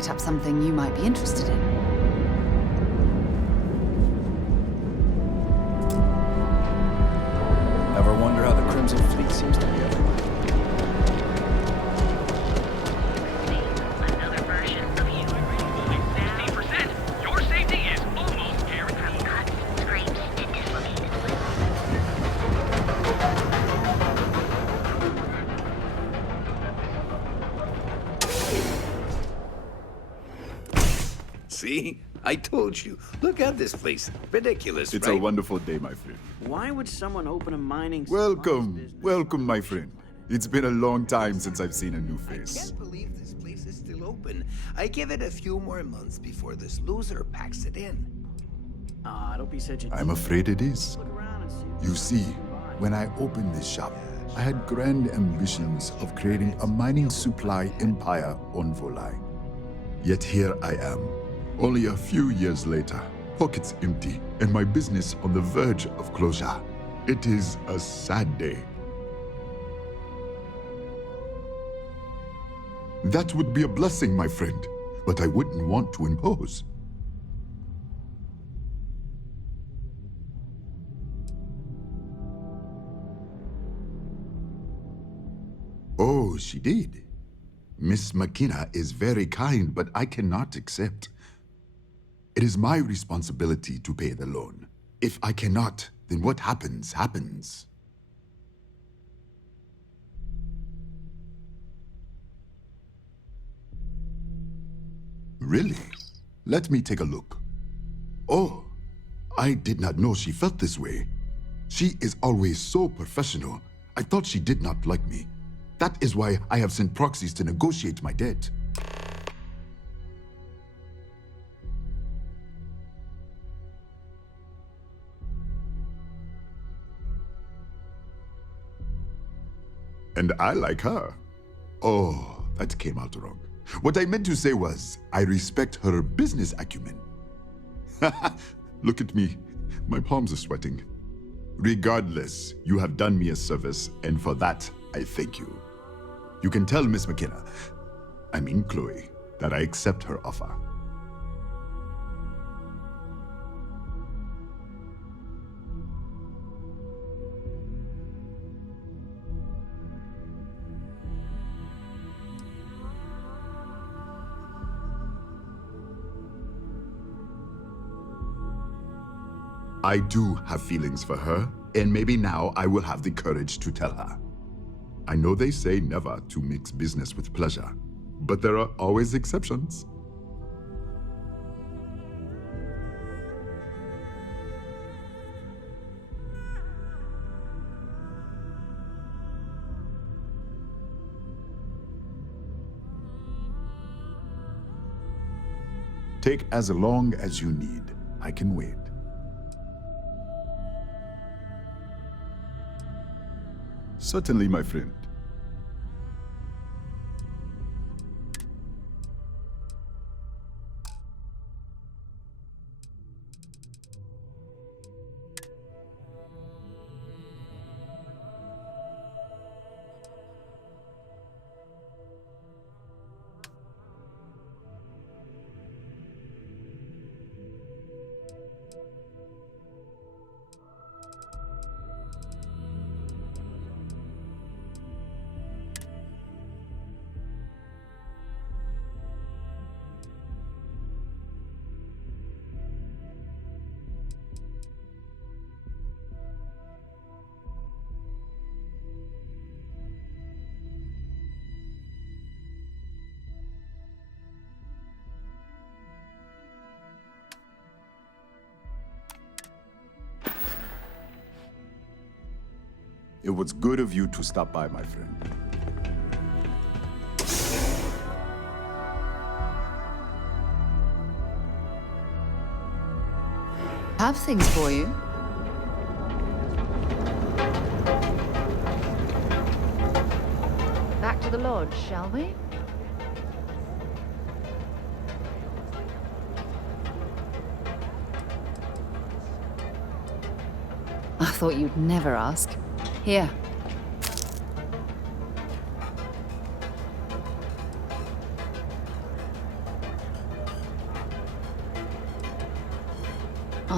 picked up something you might be interested in. Ever wonder how the Crimson Fleet seems to be everywhere? Another version of you. 50%. Your safety is almost guaranteed. Cuts, scrapes, and dislocated See? I told you. Look at this place. Ridiculous, It's right? a wonderful day, my friend. Why would someone open a mining Welcome, business? welcome, my friend. It's been a long time since I've seen a new I face. can't believe this place is still open. I give it a few more months before this loser packs it in. Ah, don't be such a... I'm afraid it is. Look around and see... You see, when I opened this shop, I had grand ambitions of creating a mining supply empire on Volai. Yet here I am, only a few years later, pockets empty, and my business on the verge of closure. It is a sad day. That would be a blessing, my friend, but I wouldn't want to impose. Oh, she did. Miss McKenna is very kind, but I cannot accept. It is my responsibility to pay the loan. If I cannot, then what happens, happens. Really? Let me take a look. Oh, I did not know she felt this way. She is always so professional. I thought she did not like me. That is why I have sent proxies to negotiate my debt. And I like her. Oh, that came out wrong. What I meant to say was, I respect her business acumen. Look at me. My palms are sweating. Regardless, you have done me a service, and for that, I thank you. You can tell Miss McKenna, I mean Chloe, that I accept her offer. I do have feelings for her, and maybe now I will have the courage to tell her. I know they say never to mix business with pleasure, but there are always exceptions. Take as long as you need. I can wait. Certainly, my friend. It was good of you to stop by, my friend. Have things for you. Back to the lodge, shall we? I thought you'd never ask. Here.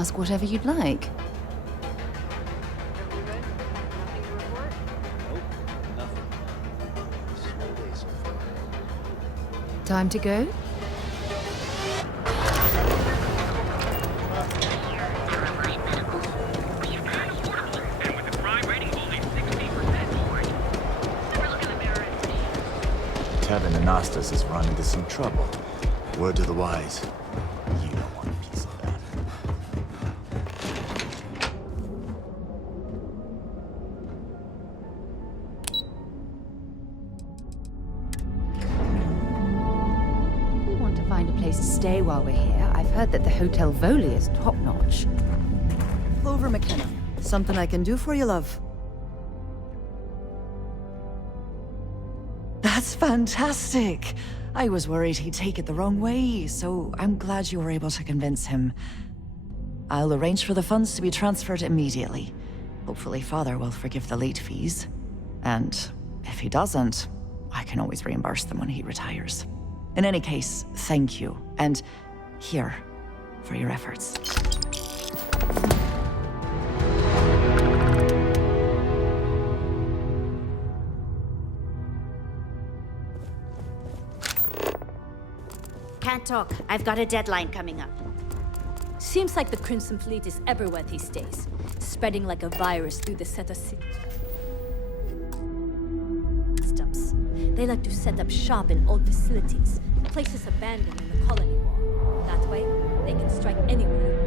ask whatever you'd like. Time to go? And with the crime rating only 60%. Tavern Anastas has run into some trouble. Word to the wise. You don't want a piece of that. We want to find a place to stay while we're here. I've heard that the Hotel Voli is top-notch. Clover McKenna. Something I can do for you, love? That's fantastic! I was worried he'd take it the wrong way, so I'm glad you were able to convince him. I'll arrange for the funds to be transferred immediately. Hopefully Father will forgive the late fees. And if he doesn't, I can always reimburse them when he retires. In any case, thank you. And here, for your efforts. Can't talk. I've got a deadline coming up. Seems like the Crimson Fleet is everywhere these days, spreading like a virus through the systems. They like to set up shop in old facilities, places abandoned in the colony war. That way, they can strike anywhere.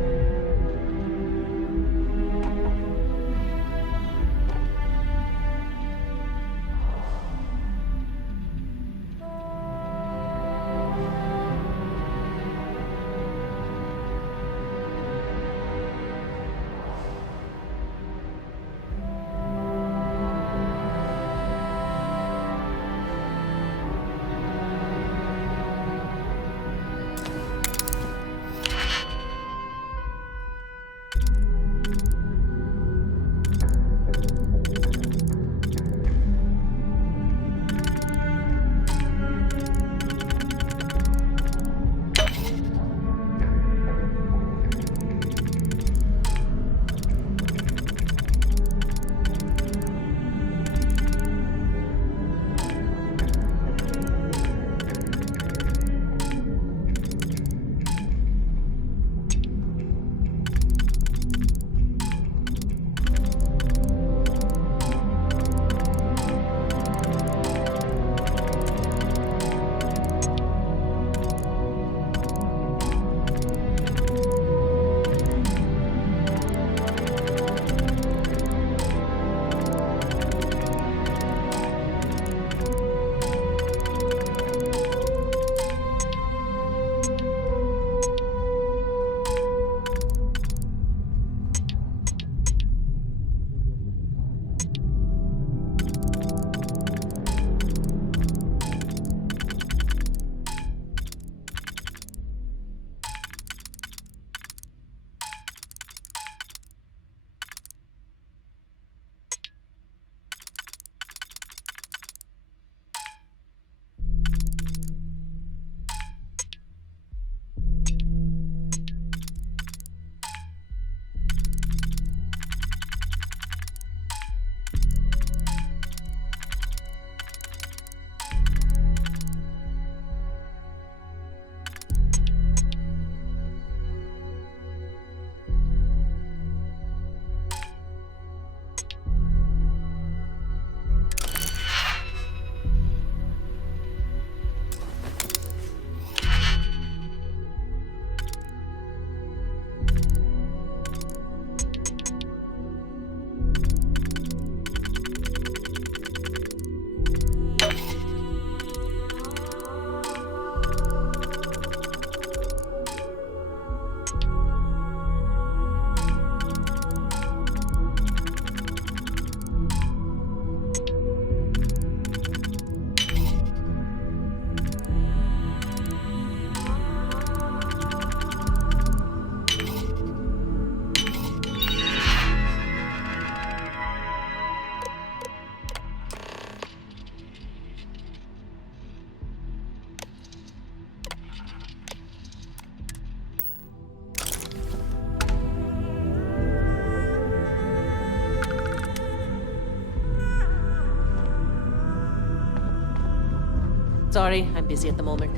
Sorry, I'm busy at the moment.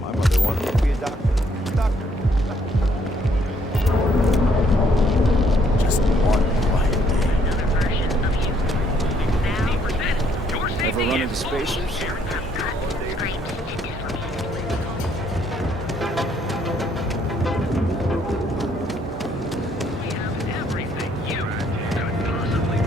My mother wanted me to be a doctor. Just one quiet day. Another version of you. Now, 60%. Your Ever safety run is into almost spacers? guaranteed. We have everything you could possibly.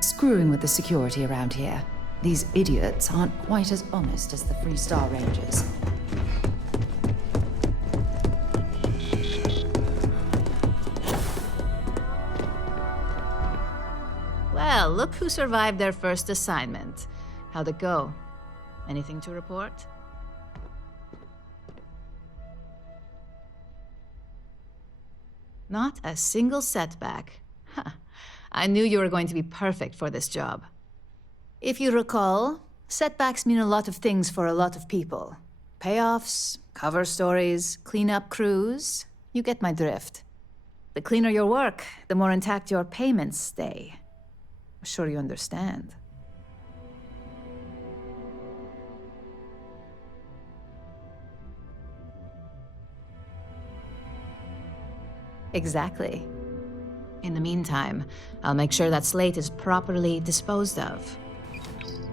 Screwing with the security around here. These idiots aren't quite as honest as the Freestar Rangers. Well, look who survived their first assignment. How'd it go? Anything to report? Not a single setback. Huh. I knew you were going to be perfect for this job. If you recall, setbacks mean a lot of things for a lot of people. Payoffs, cover stories, cleanup crews. You get my drift. The cleaner your work, the more intact your payments stay. I'm sure you understand. Exactly. In the meantime, I'll make sure that Slate is properly disposed of.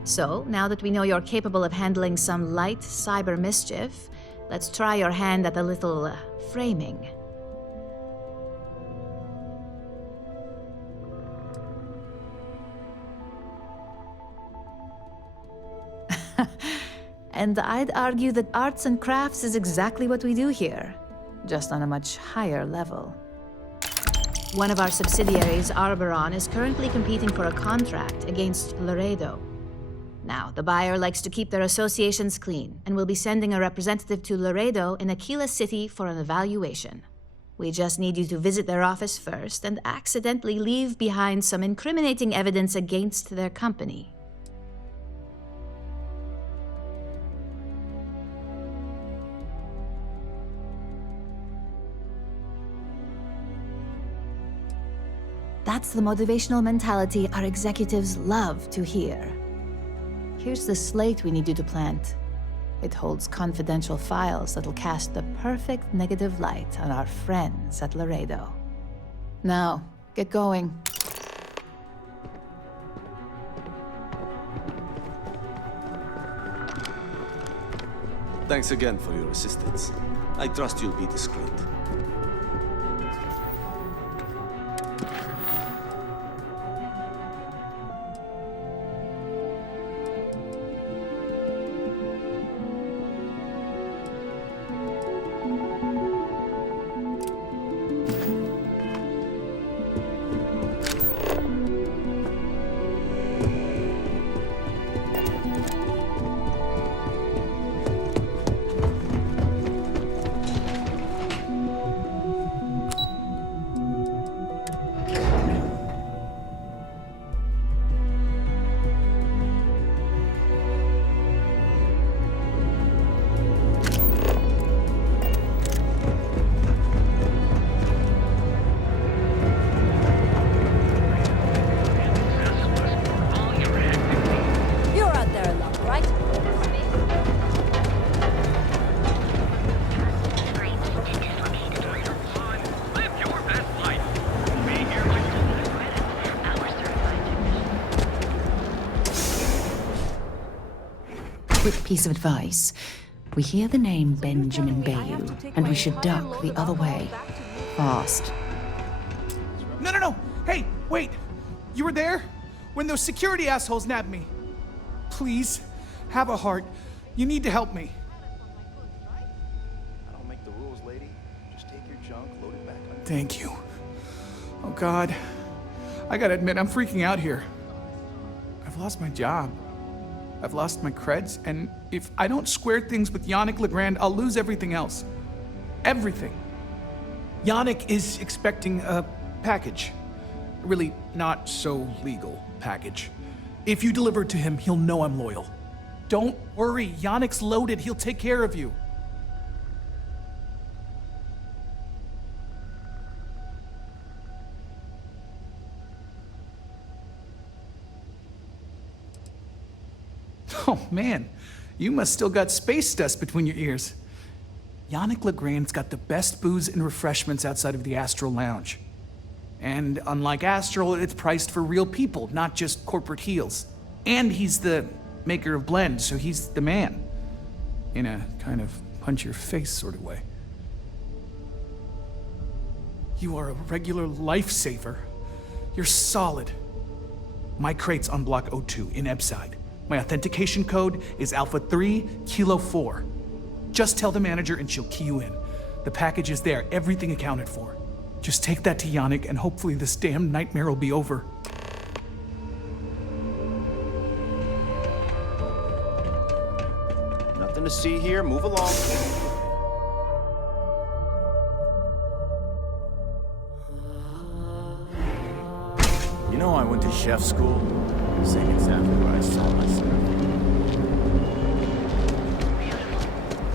So, now that we know you're capable of handling some light cyber mischief, let's try your hand at a little framing. And I'd argue that arts and crafts is exactly what we do here, just on a much higher level. One of our subsidiaries, Arboron, is currently competing for a contract against Laredo. Now, the buyer likes to keep their associations clean, and will be sending a representative to Laredo in Aquila City for an evaluation. We just need you to visit their office first and accidentally leave behind some incriminating evidence against their company. That's the motivational mentality our executives love to hear. Here's the slate we need you to plant. It holds confidential files that'll cast the perfect negative light on our friends at Laredo. Now, get going. Thanks again for your assistance. I trust you'll be discreet. Quick piece of advice. We hear the name Benjamin Bayou, and we should duck the other way. Fast. No. Hey, wait. You were there? When those security assholes nabbed me. Please, have a heart. You need to help me. I don't make the rules, lady. Just take your junk, load it back on. Thank you. Oh God. I gotta admit, I'm freaking out here. I've lost my job. I've lost my creds, and if I don't square things with Yannick Legrand, I'll lose everything else. Everything. Yannick is expecting a package. A really not so legal package. If you deliver it to him, he'll know I'm loyal. Don't worry, Yannick's loaded. He'll take care of you. Oh man, you must still got space dust between your ears. Yannick Legrand's got the best booze and refreshments outside of the Astral Lounge. And unlike Astral, it's priced for real people, not just corporate heels. And he's the maker of blends, so he's the man. In a kind of punch-your-face sort of way. You are a regular lifesaver. You're solid. My crate's on Block 02 in Ebside. My authentication code is Alpha 3 Kilo 4. Just tell the manager and she'll key you in. The package is there, everything accounted for. Just take that to Yannick and hopefully this damn nightmare will be over. Nothing to see here, move along. You know, I went to chef school. Same exactly where I saw myself.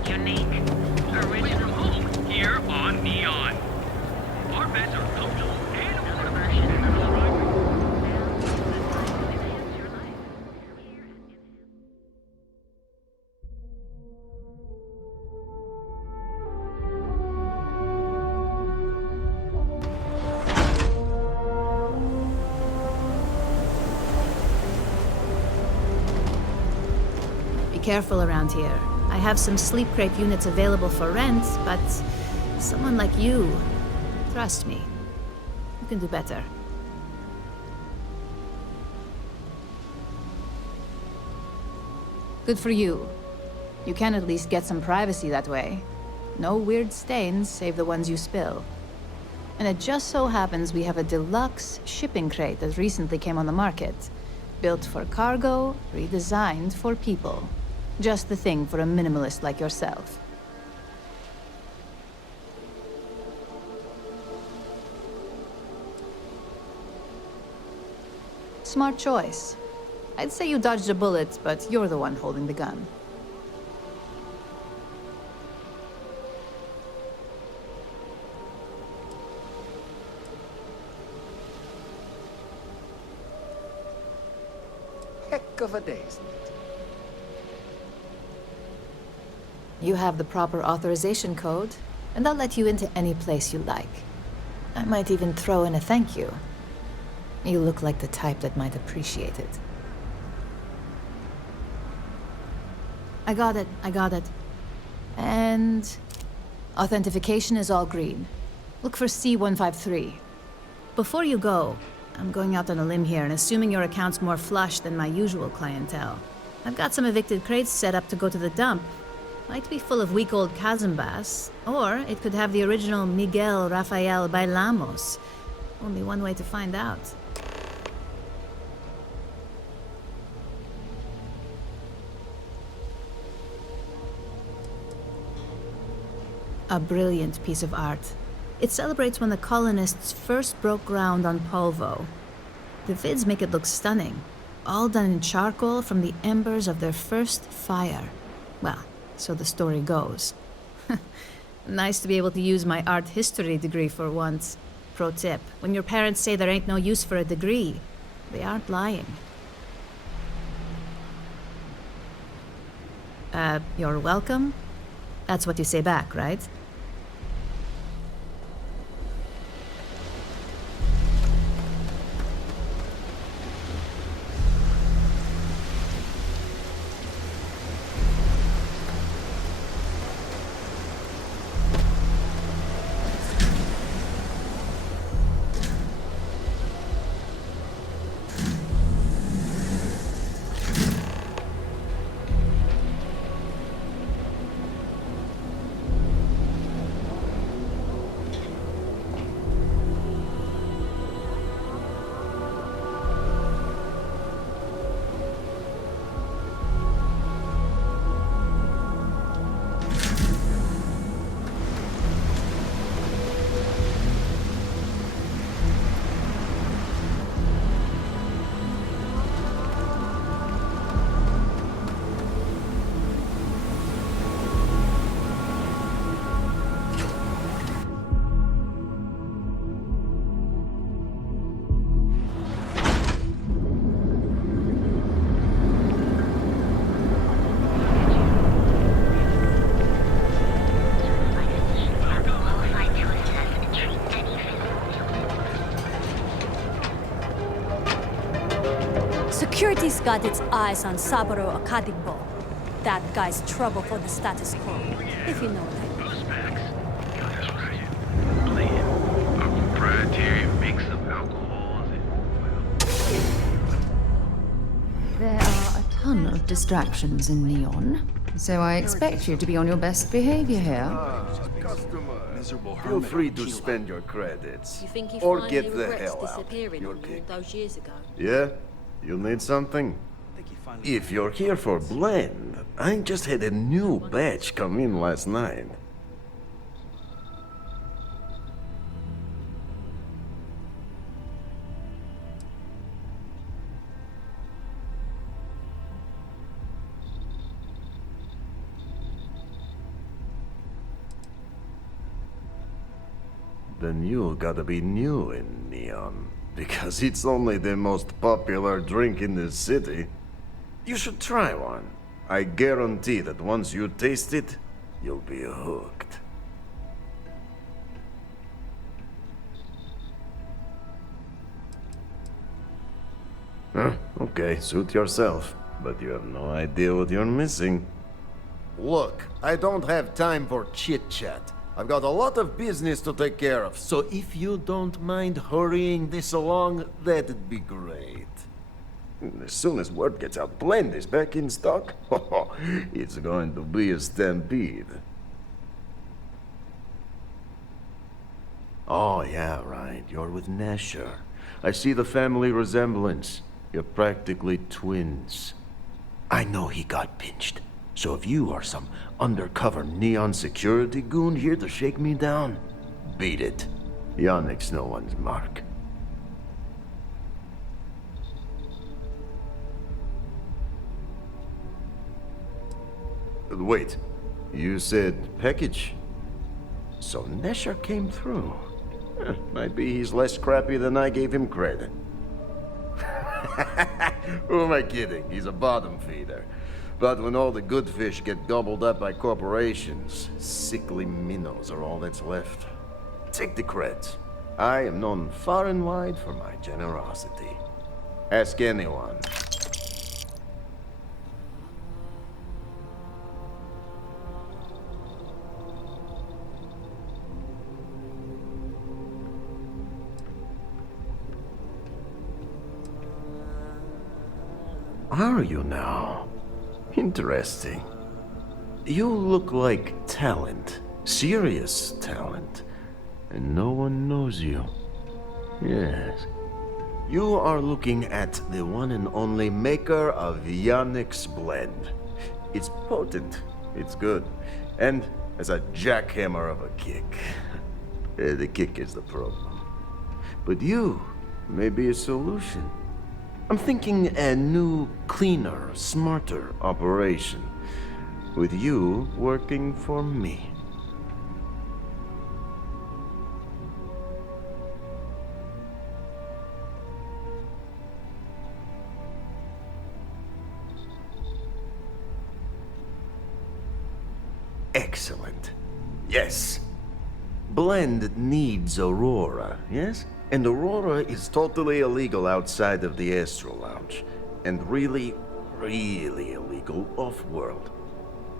Unique. Original home here on Neon. Our beds are comfortable and Careful around here. I have some sleep crate units available for rent, but someone like you, trust me, you can do better. Good for you. You can at least get some privacy that way. No weird stains, save the ones you spill. And it just so happens we have a deluxe shipping crate that recently came on the market. Built for cargo, redesigned for people. Just the thing for a minimalist like yourself. Smart choice. I'd say you dodged a bullet, but you're the one holding the gun. Heck of a day, isn't it? You have the proper authorization code, and I'll let you into any place you like. I might even throw in a thank you. You look like the type that might appreciate it. I got it. And authentication is all green. Look for C153. Before you go, I'm going out on a limb here and assuming your account's more flush than my usual clientele. I've got some evicted crates set up to go to the dump. Might be full of week-old Kazambas, or it could have the original Miguel Rafael Bailamos. Only one way to find out. A brilliant piece of art. It celebrates when the colonists first broke ground on Polvo. The vids make it look stunning, all done in charcoal from the embers of their first fire. Well, so the story goes. Nice to be able to use my art history degree for once. Pro tip, when your parents say there ain't no use for a degree, they aren't lying. You're welcome? That's what you say back, right? Security's got its eyes on Saburo Akadibo. That guy's trouble for the status quo, if you know what I mean. That's right. Blend a proprietary mix of alcohols There are a ton of distractions in Neon, so I expect you to be on your best behavior here. Feel free to spend your credits. You think he or finally get the regrets hell out. disappearing Your on you pick. those years ago? Yeah? You need something? If you're here for blend, I just had a new batch come in last night. Then you gotta be new in Neon, because it's only the most popular drink in the city. You should try one. I guarantee that once you taste it, you'll be hooked. Huh? Okay, suit yourself, but you have no idea what you're missing. Look, I don't have time for chit-chat. I've got a lot of business to take care of, so if you don't mind hurrying this along, that'd be great. As soon as word gets out, Blend is back in stock. It's going to be a stampede. Oh, yeah, right. You're with Nesher. I see the family resemblance. You're practically twins. I know he got pinched. So if you are some undercover Neon security goon here to shake me down, beat it. Yannick's no one's mark. Wait, you said package? So Nesher came through. Might be he's less crappy than I gave him credit. Who am I kidding? He's a bottom feeder. But when all the good fish get gobbled up by corporations, sickly minnows are all that's left. Take the creds. I am known far and wide for my generosity. Ask anyone. Are you now? Interesting. You look like talent. Serious talent. And no one knows you. Yes. You are looking at the one and only maker of Yannick's blend. It's potent. It's good. And has a jackhammer of a kick. The kick is the problem. But you may be a solution. I'm thinking a new, cleaner, smarter operation. With you working for me. Excellent. Yes. Blend needs Aurora, yes? And Aurora is totally illegal outside of the Astral Lounge. And really, really illegal off-world.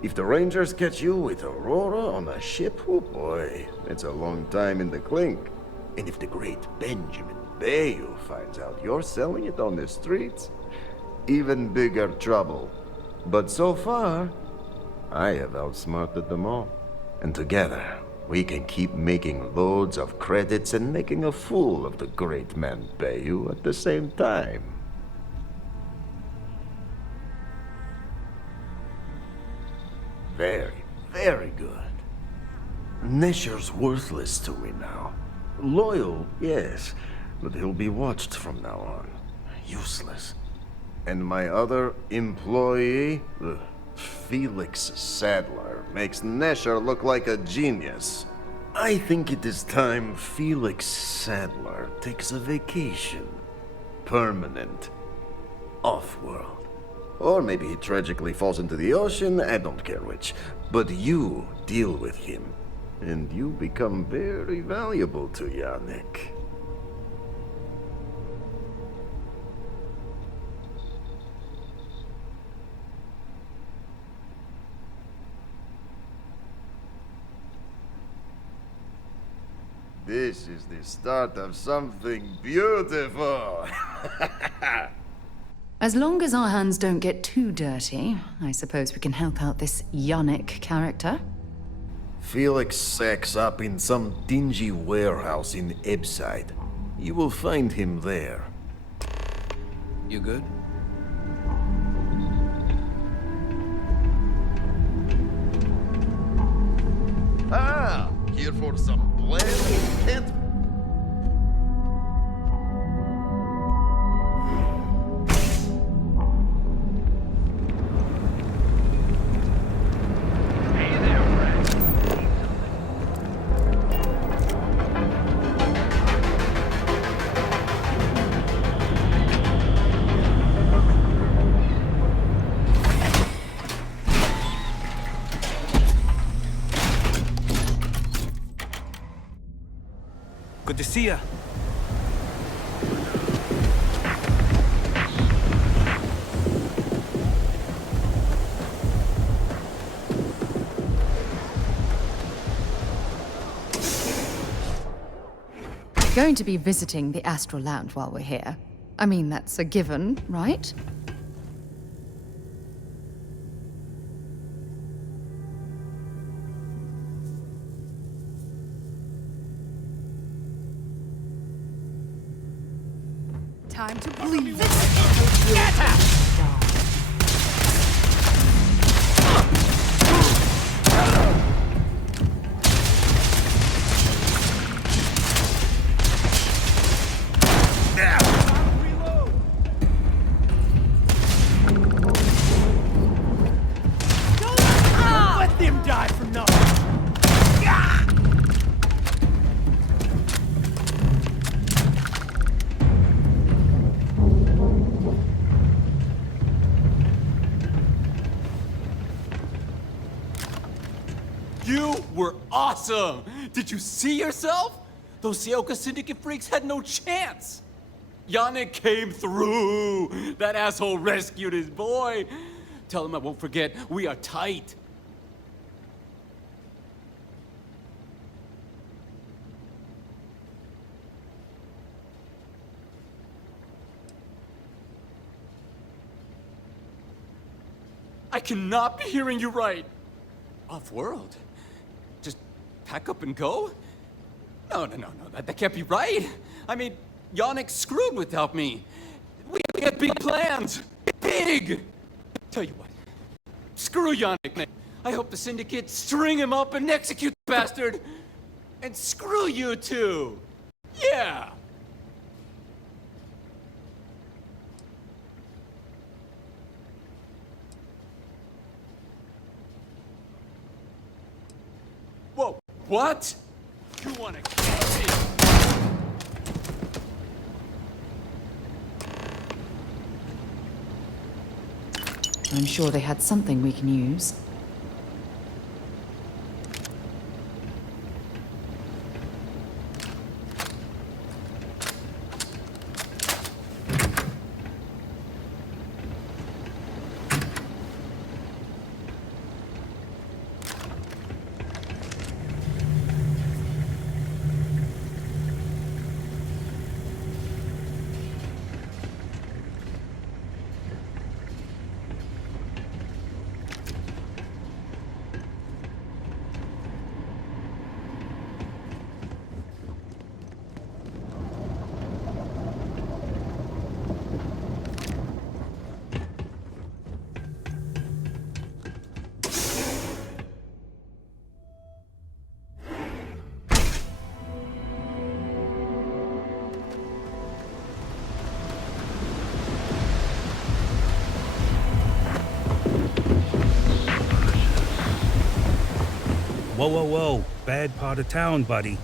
If the Rangers catch you with Aurora on a ship, oh boy, it's a long time in the clink. And if the great Benjamin Bayou finds out you're selling it on the streets, even bigger trouble. But so far, I have outsmarted them all. And together, we can keep making loads of credits and making a fool of the great man Bayou at the same time. Very, very good. Nesher's worthless to me now. Loyal, yes, but he'll be watched from now on. Useless. And my other employee, Felix Sadler, makes Nesher look like a genius. I think it is time Felix Sadler takes a vacation. Permanent. Off-world. Or maybe he tragically falls into the ocean, I don't care which. But you deal with him, and you become very valuable to Yannick. This is the start of something beautiful. As long as our hands don't get too dirty, I suppose we can help out this Yannick character. Felix sacks up in some dingy warehouse in Ebside. You will find him there. You good? Ah, here for some bland tent. Good to see ya. We're going to be visiting the Astral Lounge while we're here. I mean, that's a given, right? Time to bleed. Get out! Let them die for nothing. You were awesome! Did you see yourself? Those Sioka Syndicate freaks had no chance! Yannick came through! That asshole rescued his boy! Tell him I won't forget, we are tight! I cannot be hearing you right! Off-world? Just pack up and go? No, that can't be right. I mean, Yannick's screwed without me. We had big plans. Big! Tell you what, screw Yannick, man. I hope the Syndicate string him up and execute the bastard. And screw you too. Yeah! Whoa, what? You wanna kill me? I'm sure they had something we can use. Whoa. Bad part of town, buddy.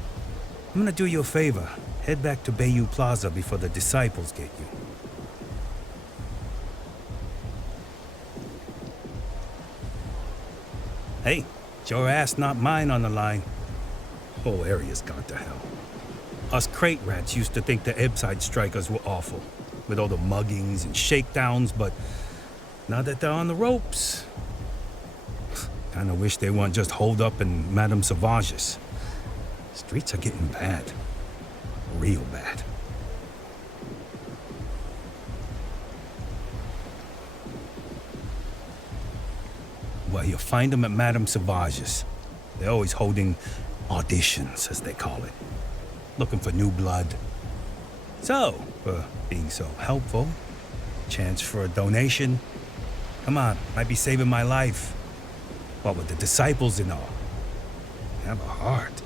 I'm gonna do you a favor. Head back to Bayou Plaza before the disciples get you. Hey, it's your ass, not mine on the line. Whole area's gone to hell. Us crate rats used to think the Ebside strikers were awful, with all the muggings and shakedowns, but now that they're on the ropes, kinda wish they weren't just holed up in Madame Sauvage's. Streets are getting bad. Real bad. Well, you'll find them at Madame Sauvage's. They're always holding auditions, as they call it. Looking for new blood. So, for being so helpful, chance for a donation. Come on, might be saving my life. What with the disciples and all. You have a heart.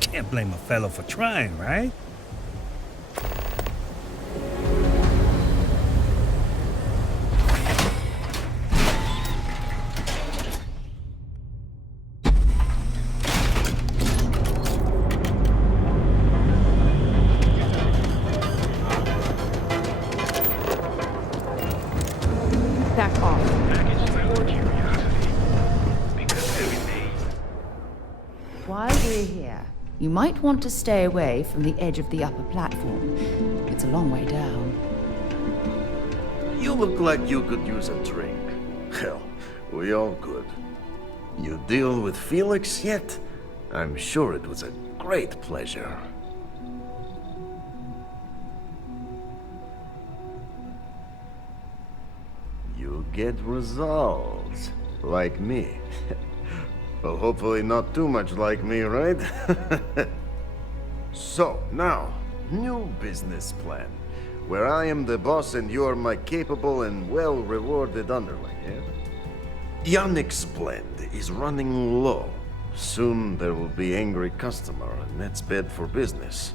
Can't blame a fellow for trying, right? Back off. While we're here, you might want to stay away from the edge of the upper platform. It's a long way down. You look like you could use a drink. Hell, we all could. You deal with Felix yet? I'm sure it was a great pleasure. You get results. Like me. Well, hopefully not too much like me, right? So, now, new business plan. Where I am the boss and you are my capable and well-rewarded underling, yeah? Yannick's blend is running low. Soon there will be angry customer, and that's bad for business.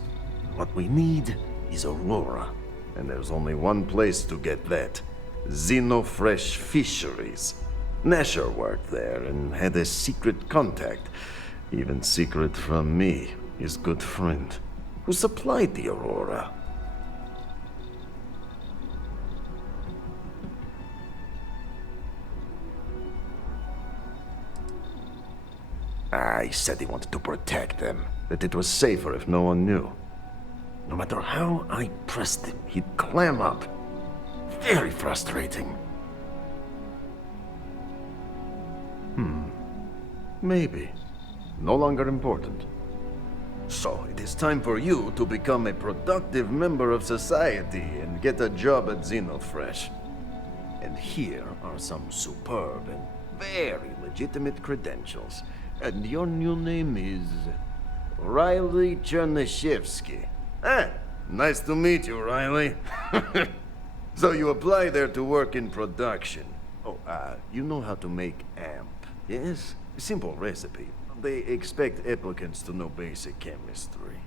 What we need is Aurora. And there's only one place to get that. Xenofresh Fisheries. Nasher worked there and had a secret contact. Even secret from me, his good friend, who supplied the Aurora. He said he wanted to protect them, that it was safer if no one knew. No matter how I pressed him, he'd clam up. Very frustrating. Maybe. No longer important. So, it is time for you to become a productive member of society and get a job at Xenofresh. And here are some superb and very legitimate credentials. And your new name is... Riley Chernyshevsky. Nice to meet you, Riley. So you apply there to work in production. Oh, you know how to make amp, yes? Simple recipe. They expect applicants to know basic chemistry.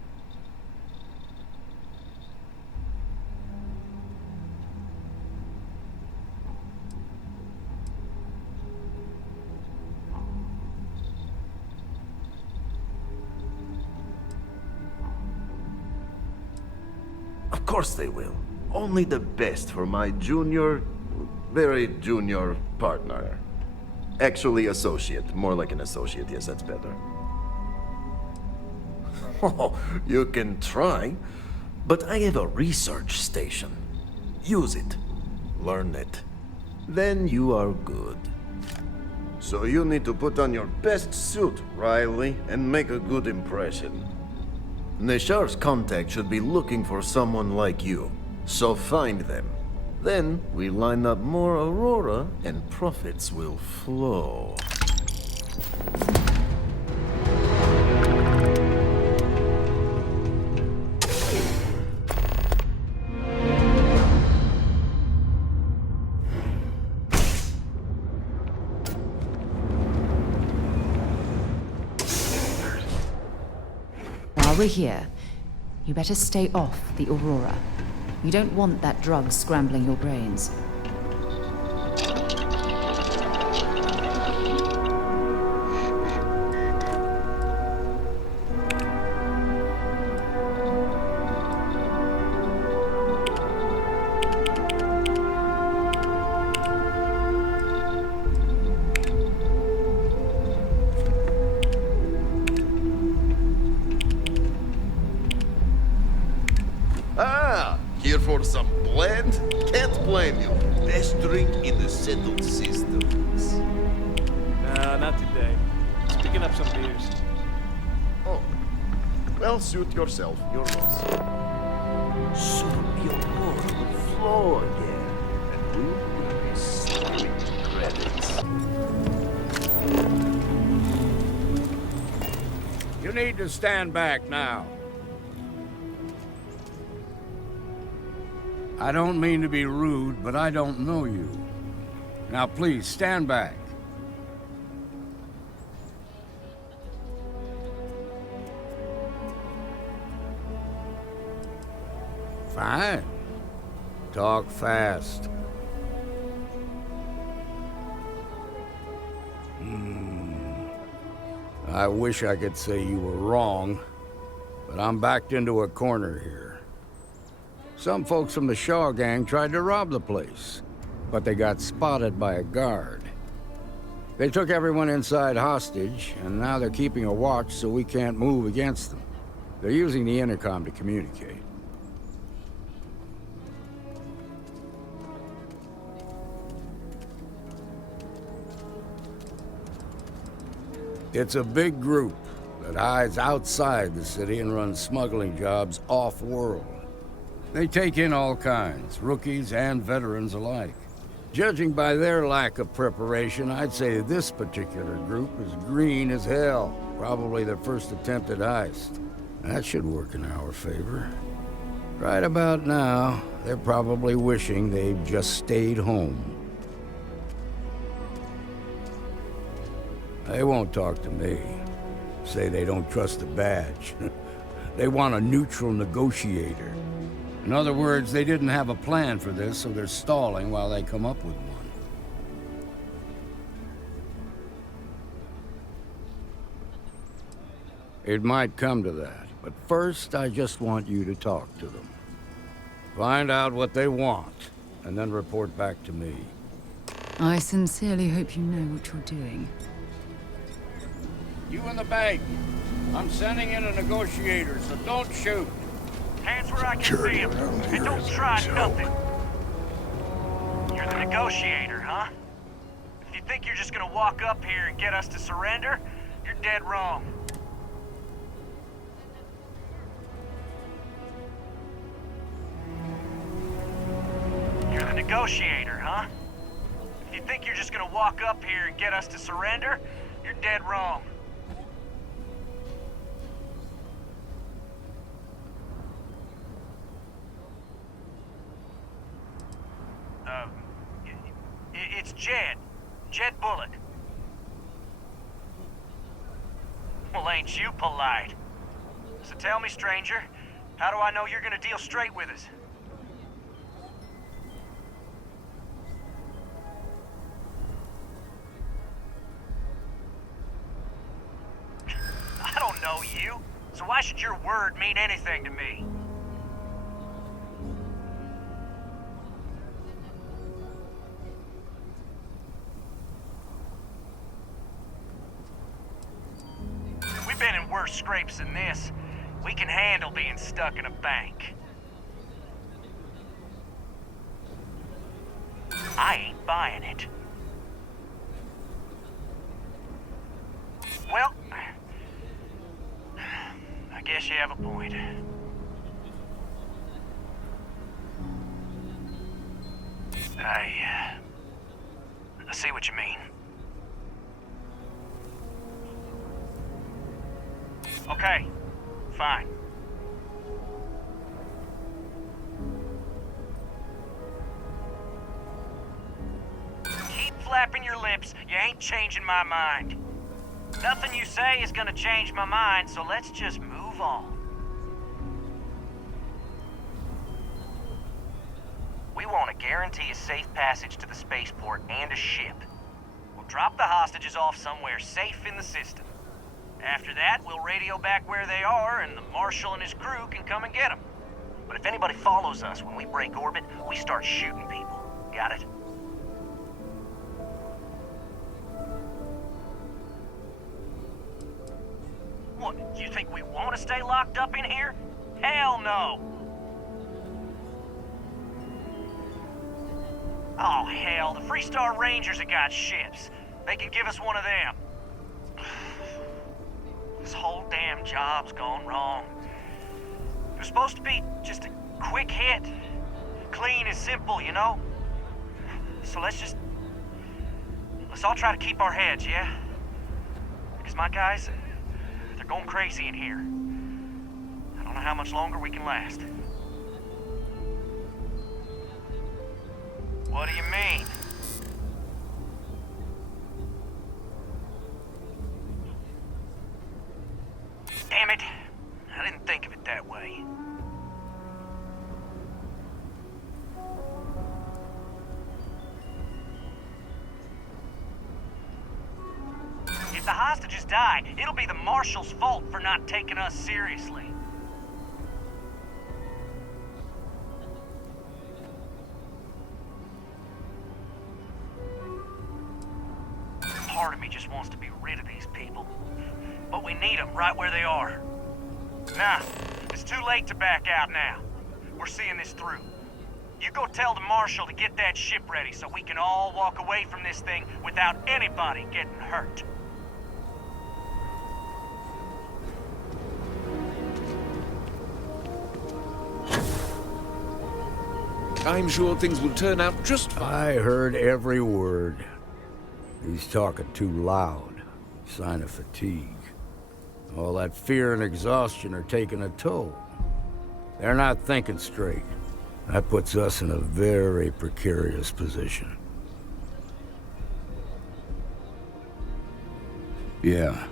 Of course they will. Only the best for my junior, very junior partner. Actually associate, more like an associate, yes, that's better. Oh, you can try, but I have a research station. Use it, learn it, then you are good. So you need to put on your best suit, Riley, and make a good impression. Neshar's contact should be looking for someone like you. So find them. Then we line up more Aurora and profits will flow. While we're here, you better stay off the Aurora. You don't want that drug scrambling your brains. Here for some blend? Can't blame you. Best drink in the settled system. us. Nah, not today. Just picking up some beers. Oh. Well, suit yourself. Your loss. So the Aurora will flow again, and we'll be slamming credits. You need to stand back now. I don't mean to be rude, but I don't know you. Now please, stand back. Fine. Talk fast. I wish I could say you were wrong, but I'm backed into a corner here. Some folks from the Shaw gang tried to rob the place, but they got spotted by a guard. They took everyone inside hostage, and now they're keeping a watch so we can't move against them. They're using the intercom to communicate. It's a big group that hides outside the city and runs smuggling jobs off-world. They take in all kinds, rookies and veterans alike. Judging by their lack of preparation, I'd say this particular group is green as hell. Probably their first attempt at heist. That should work in our favor. Right about now, they're probably wishing they'd just stayed home. They won't talk to me. Say they don't trust the badge. They want a neutral negotiator. In other words, they didn't have a plan for this, so they're stalling while they come up with one. It might come to that, but first I just want you to talk to them. Find out what they want, and then report back to me. I sincerely hope you know what you're doing. You in the bank. I'm sending in a negotiator, so don't shoot. Hands where I can see him, and don't try nothing. You're the negotiator, huh? If you think you're just gonna walk up here and get us to surrender, you're dead wrong. You're the negotiator, huh? If you think you're just gonna walk up here and get us to surrender, you're dead wrong. It's Jed. Jed Bullock. Well, ain't you polite? So tell me, stranger, how do I know you're gonna deal straight with us? I don't know you, so why should your word mean anything to me? We've been in worse scrapes than this. We can handle being stuck in a bank. I ain't buying it. Well, I guess you have a point. I see what you mean. Okay, fine. Keep flapping your lips. You ain't changing my mind. Nothing you say is gonna change my mind, so let's just move on. We want to guarantee a safe passage to the spaceport and a ship. We'll drop the hostages off somewhere safe in the system. After that, we'll radio back where they are, and the Marshal and his crew can come and get them. But if anybody follows us when we break orbit, we start shooting people. Got it? What, you think we want to stay locked up in here? Hell no! Oh, hell, the Freestar Rangers have got ships. They can give us one of them. This whole damn job's gone wrong. It was supposed to be just a quick hit. Clean and simple, you know? So let's all try to keep our heads, yeah? Because my guys, they're going crazy in here. I don't know how much longer we can last. What do you mean? Damn it. I didn't think of it that way. If the hostages die, it'll be the Marshal's fault for not taking us seriously. Part of me just wants to be rid of these people. But we need them right where they are. Nah, it's too late to back out now. We're seeing this through. You go tell the Marshal to get that ship ready so we can all walk away from this thing without anybody getting hurt. I'm sure things will turn out just fine. I heard every word. He's talking too loud. Sign of fatigue. All that fear and exhaustion are taking a toll. They're not thinking straight. That puts us in a very precarious position. Yeah,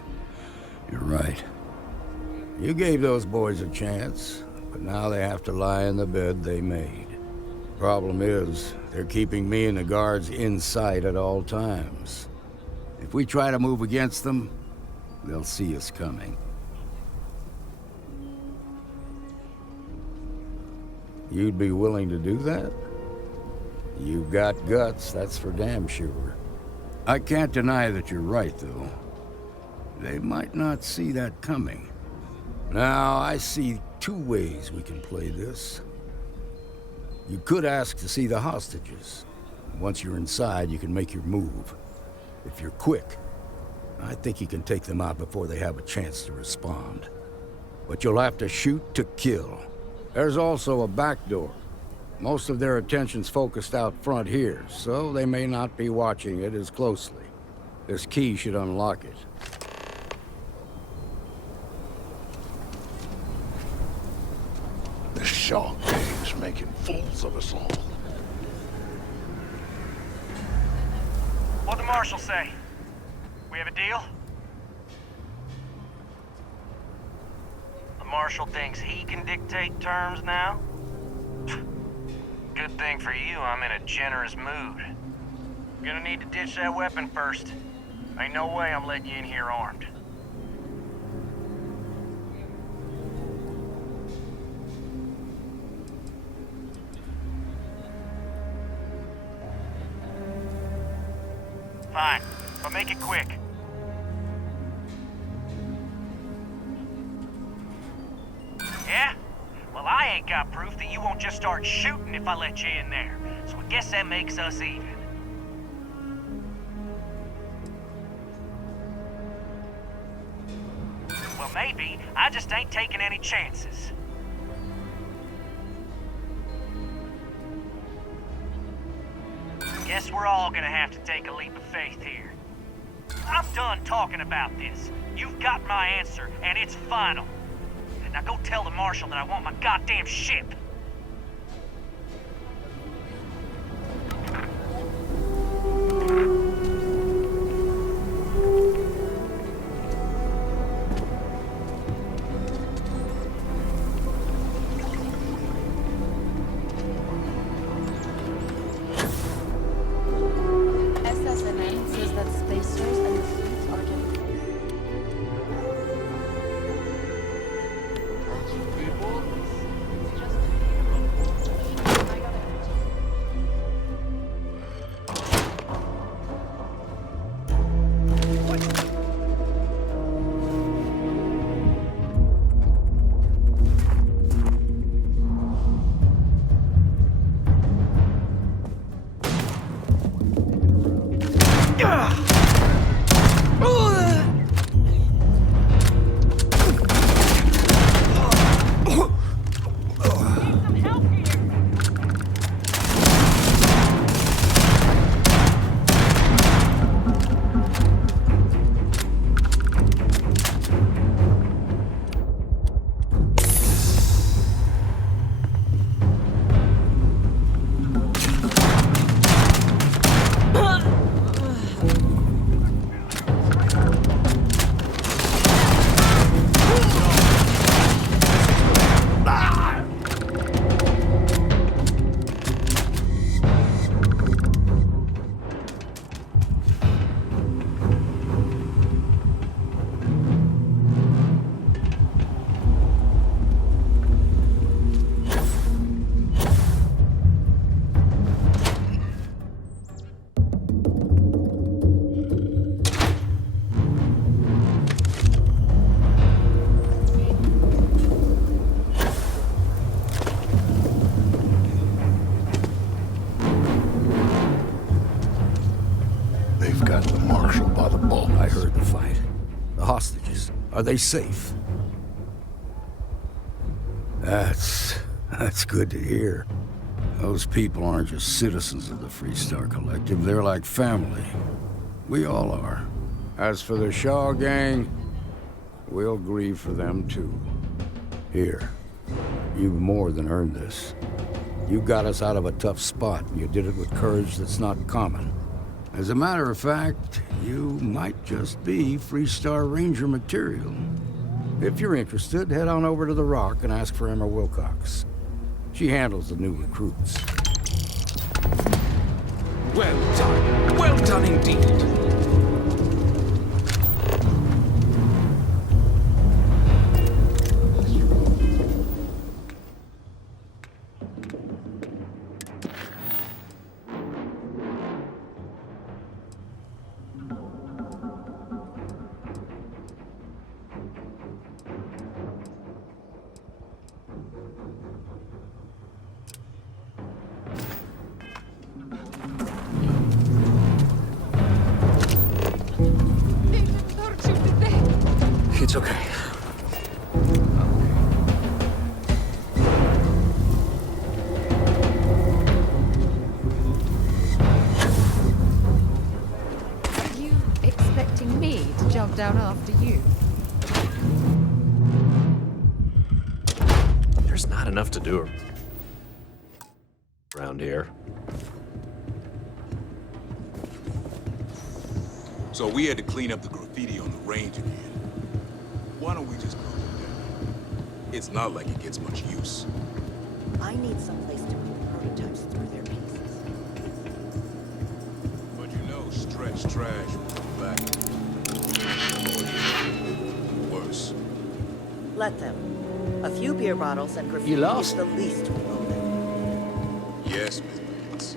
you're right. You gave those boys a chance, but now they have to lie in the bed they made. Problem is, they're keeping me and the guards in sight at all times. If we try to move against them, they'll see us coming. You'd be willing to do that? You've got guts, that's for damn sure. I can't deny that you're right, though. They might not see that coming. Now, I see two ways we can play this. You could ask to see the hostages. Once you're inside, you can make your move. If you're quick, I think you can take them out before they have a chance to respond. But you'll have to shoot to kill. There's also a back door. Most of their attention's focused out front here, so they may not be watching it as closely. This key should unlock it. The shark gang's making fools of us all. What'd the Marshal say? We have a deal? The Marshal thinks he can dictate terms now? Good thing for you, I'm in a generous mood. Gonna need to ditch that weapon first. Ain't no way I'm letting you in here armed. Fine, but make it quick. Yeah? Well, I ain't got proof that you won't just start shooting if I let you in there. So I guess that makes us even. Well, maybe. I just ain't taking any chances. Guess we're all gonna have to take a leap of faith here. I'm done talking about this. You've got my answer, and it's final. Now go tell the Marshal that I want my goddamn ship. They've got the marshal by the balls. I heard the fight. The hostages, are they safe? That's good to hear. Those people aren't just citizens of the Freestar Collective, they're like family. We all are. As for the Shaw gang, we'll grieve for them too. Here, you've more than earned this. You got us out of a tough spot, and you did it with courage that's not common. As a matter of fact, you might just be Freestar Ranger material. If you're interested, head on over to the Rock and ask for Emma Wilcox. She handles the new recruits. Well done. Well done indeed. It's okay. Are you expecting me to jump down after you? There's not enough to do around here. So we had to clean up the graffiti on the range again. Why don't we just close it down? It's not like it gets much use. I need some place to move prototypes through their paces. But you know, Stretch trash will come back. Worse. Let them. A few beer bottles and graffiti is the least we owe them. Yes, Miss Bates.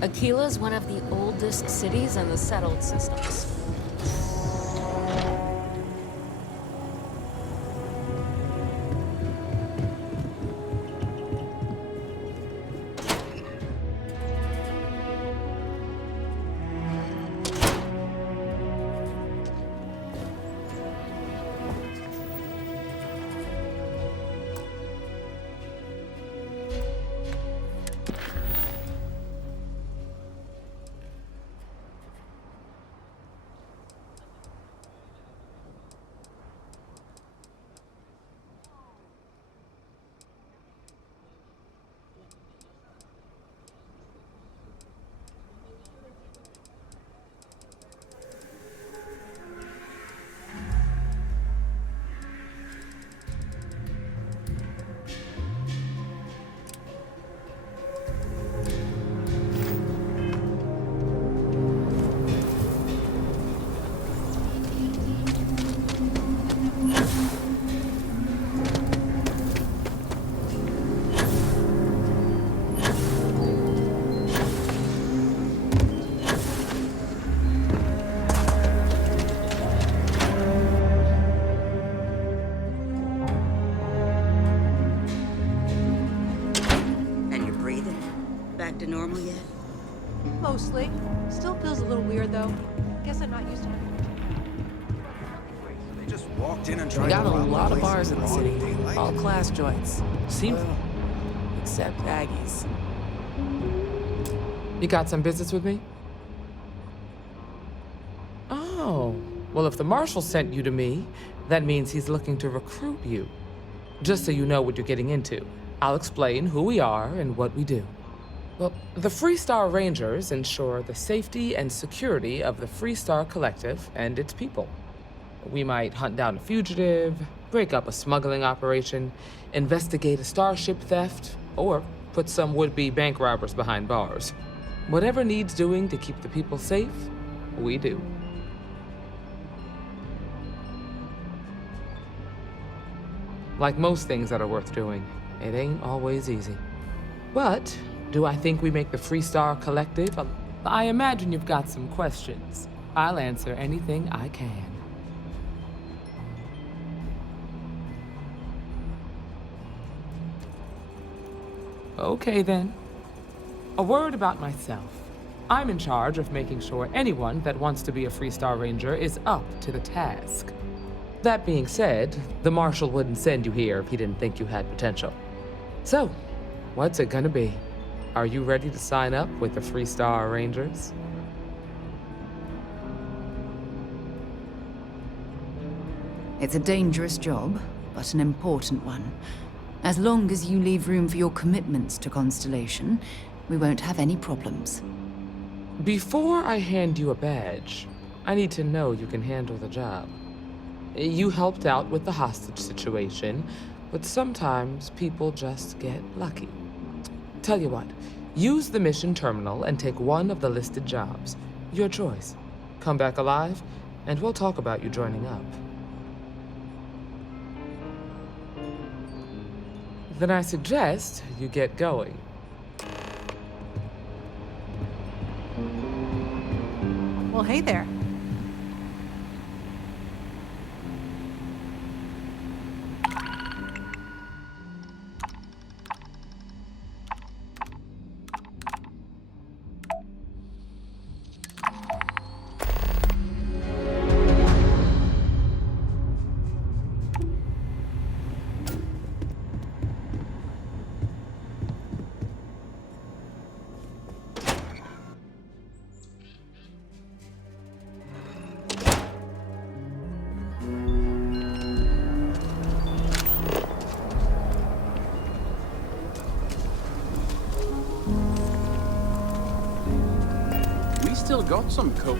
Aquila's one of the oldest cities in the settled systems. To normal yet? Mostly. Still feels a little weird though. Guess I'm not used to it. They just walked in and tried We got to a rob lot of place bars in the broad city. daylight. All class joints. Seems... except Aggie's. You got some business with me? Oh. Well, if the marshal sent you to me, that means he's looking to recruit you. Just so you know what you're getting into, I'll explain who we are and what we do. Well, the Freestar Rangers ensure the safety and security of the Freestar Collective and its people. We might hunt down a fugitive, break up a smuggling operation, investigate a starship theft, or put some would-be bank robbers behind bars. Whatever needs doing to keep the people safe, we do. Like most things that are worth doing, it ain't always easy. But do I think we make the Freestar Collective? I imagine you've got some questions. I'll answer anything I can. Okay then. A word about myself. I'm in charge of making sure anyone that wants to be a Freestar Ranger is up to the task. That being said, the Marshal wouldn't send you here if he didn't think you had potential. So, what's it gonna be? Are you ready to sign up with the Freestar Rangers? It's a dangerous job, but an important one. As long as you leave room for your commitments to Constellation, we won't have any problems. Before I hand you a badge, I need to know you can handle the job. You helped out with the hostage situation, but sometimes people just get lucky. Tell you what, use the mission terminal and take one of the listed jobs. Your choice. Come back alive, and we'll talk about you joining up. Then I suggest you get going. Well, hey there. Still got some coke.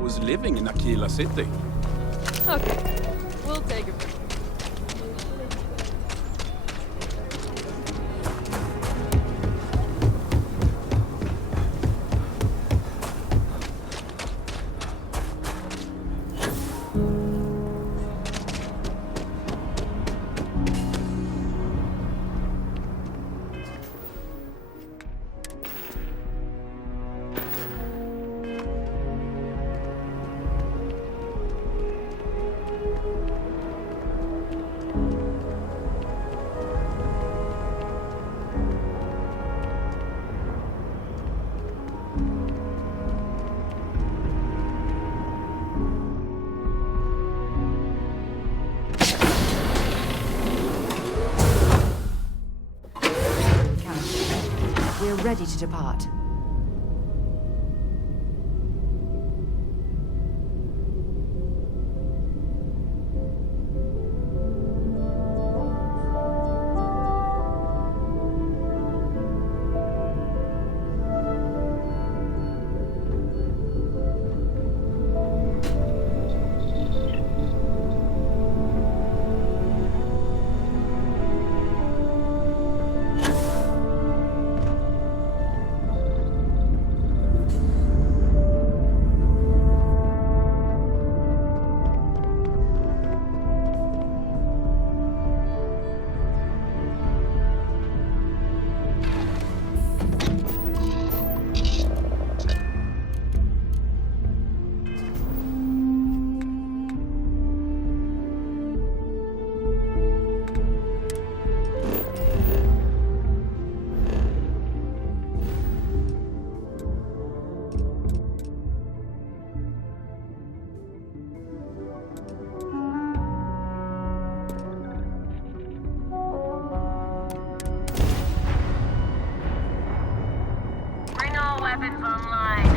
Was living in Aquila City. Okay, we'll take it. ready to depart. Weapons online.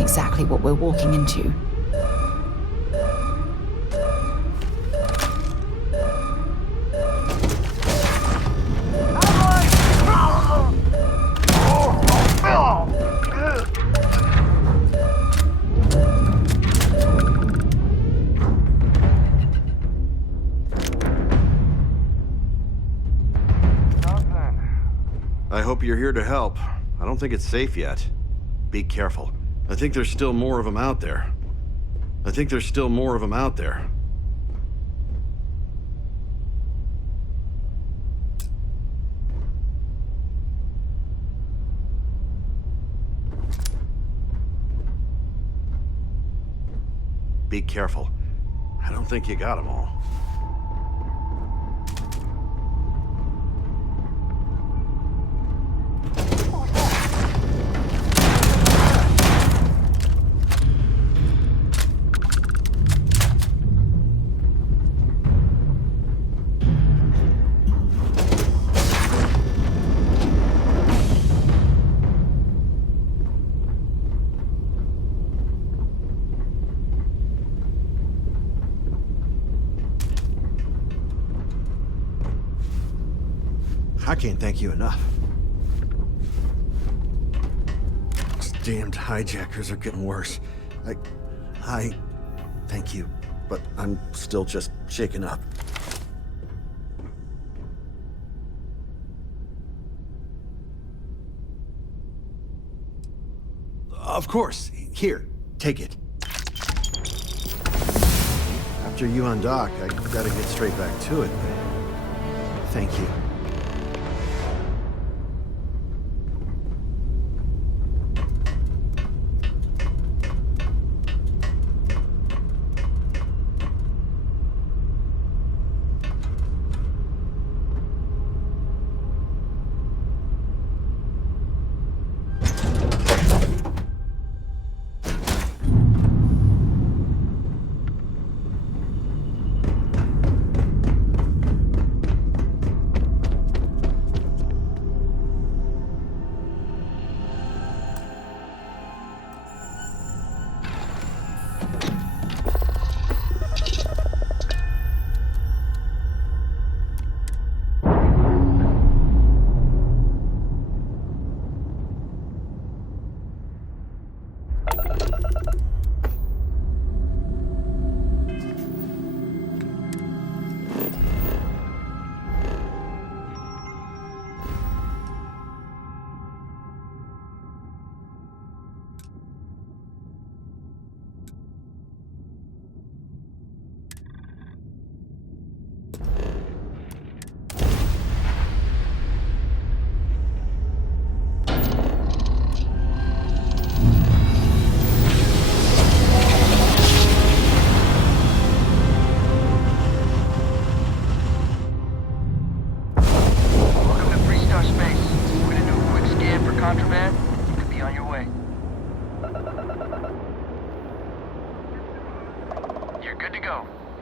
Exactly what we're walking into. I hope you're here to help. I don't think it's safe yet. Be careful. I think there's still more of them out there. Be careful. I don't think you got them all. I can't thank you enough. These damned hijackers are getting worse. I thank you, but I'm still just shaken up. Of course. Here, take it. After you undock, I gotta get straight back to it. Thank you.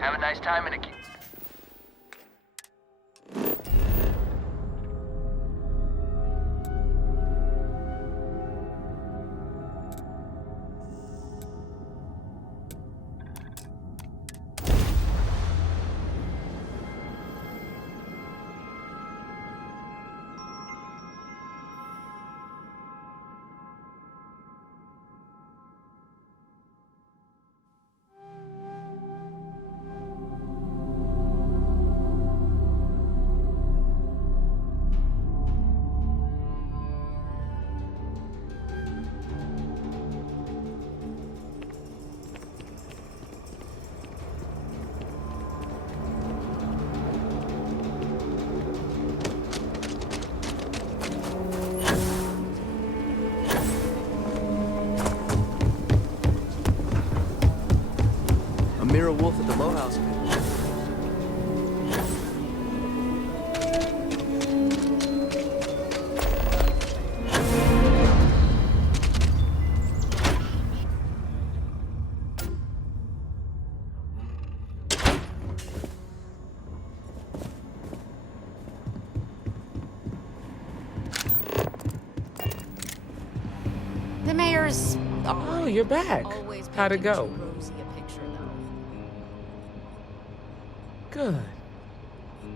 Have a nice time and a... Mirror wolf at the Low House. The mayor's... Oh, you're back. How'd it go? Good.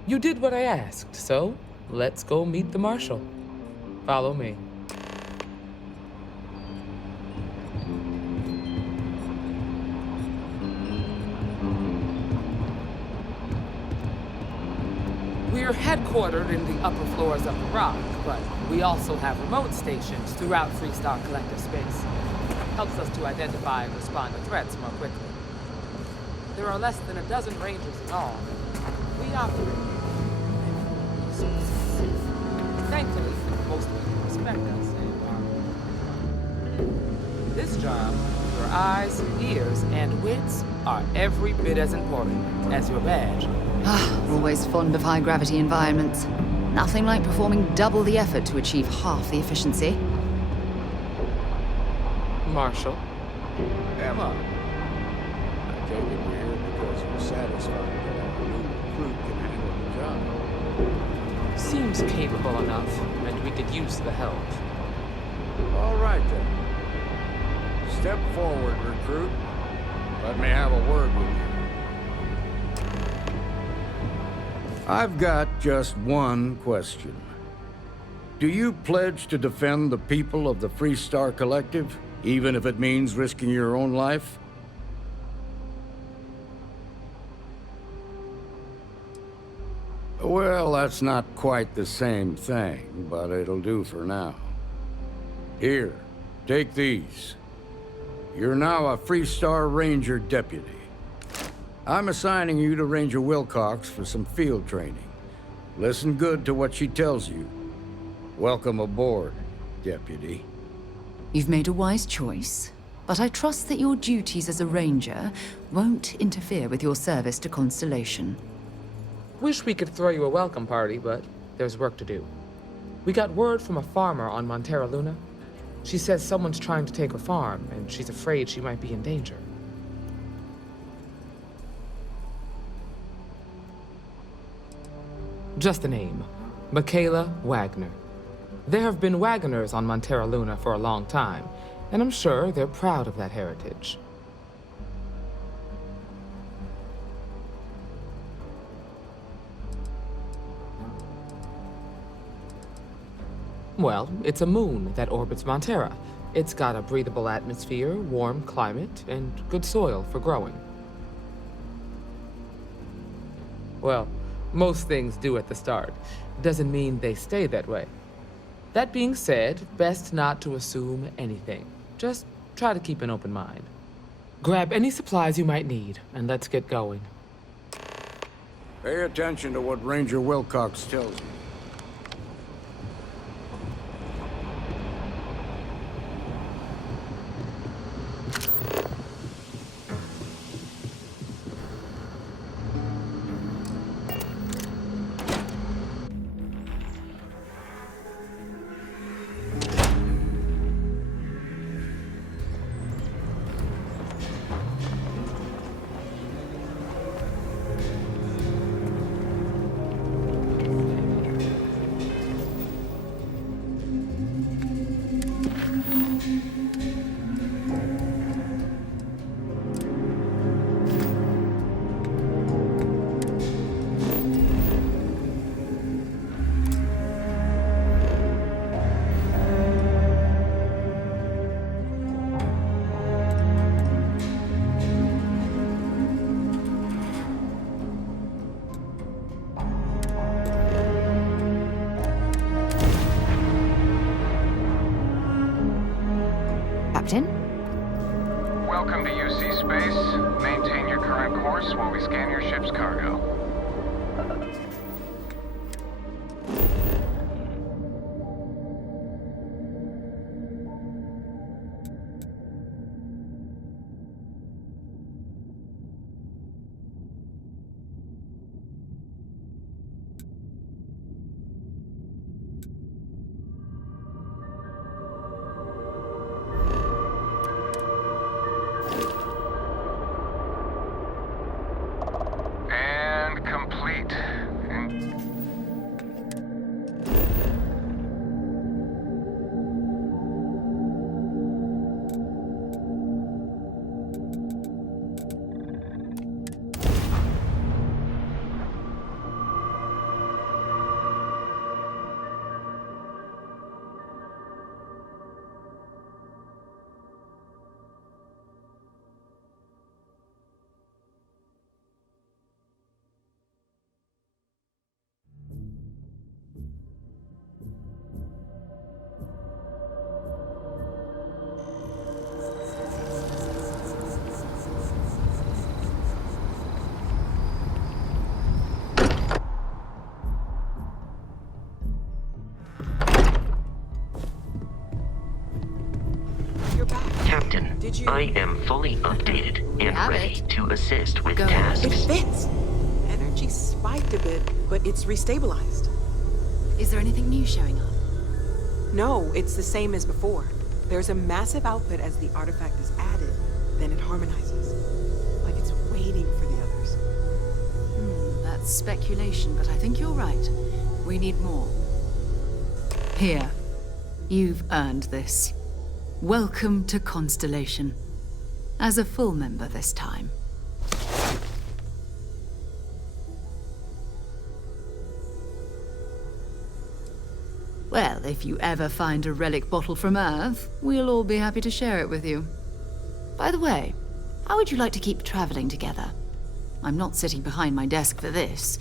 You did what I asked, so let's go meet the marshal. Follow me. We're headquartered in the upper floors of the Rock, but we also have remote stations throughout Freestar Collective space. Helps us to identify and respond to threats more quickly. There are less than a dozen rangers in all. We operate resources. Thankfully, most people respect us and are. This job, your eyes, ears, and wits are every bit as important as your badge. Always fond of high-gravity environments. Nothing like performing double the effort to achieve half the efficiency. Marshal. Emma. I take it you're here because you're satisfied that our new recruit can handle the job. Seems capable enough, and we could use the help. All right, then. Step forward, recruit. Let me have a word with you. I've got just one question. Do you pledge to defend the people of the Freestar Collective, even if it means risking your own life? Well, that's not quite the same thing, but it'll do for now. Here, take these. You're now a Freestar Ranger deputy. I'm assigning you to Ranger Wilcox for some field training. Listen good to what she tells you. Welcome aboard, deputy. You've made a wise choice, but I trust that your duties as a ranger won't interfere with your service to Constellation. Wish we could throw you a welcome party, but there's work to do. We got word from a farmer on Montera Luna. She says someone's trying to take her farm, and she's afraid she might be in danger. Just a name. Michaela Wagner. There have been Wagoners on Montera Luna for a long time, and I'm sure they're proud of that heritage. Well, it's a moon that orbits Montera. It's got a breathable atmosphere, warm climate, and good soil for growing. Well, most things do at the start. Doesn't mean they stay that way. That being said, best not to assume anything. Just try to keep an open mind. Grab any supplies you might need, and let's get going. Pay attention to what Ranger Wilcox tells you. base. Maintain your current course while we scan your ship's cargo. Complete. Captain, I am fully updated and ready to assist with tasks. It fits. Energy spiked a bit, but it's restabilized. Is there anything new showing up? No, it's the same as before. There's a massive output as the artifact is added, then it harmonizes. Like it's waiting for the others. That's speculation, but I think you're right. We need more. Here. You've earned this. Welcome to Constellation. As a full member this time. Well, if you ever find a relic bottle from Earth, we'll all be happy to share it with you. By the way, how would you like to keep traveling together? I'm not sitting behind my desk for this.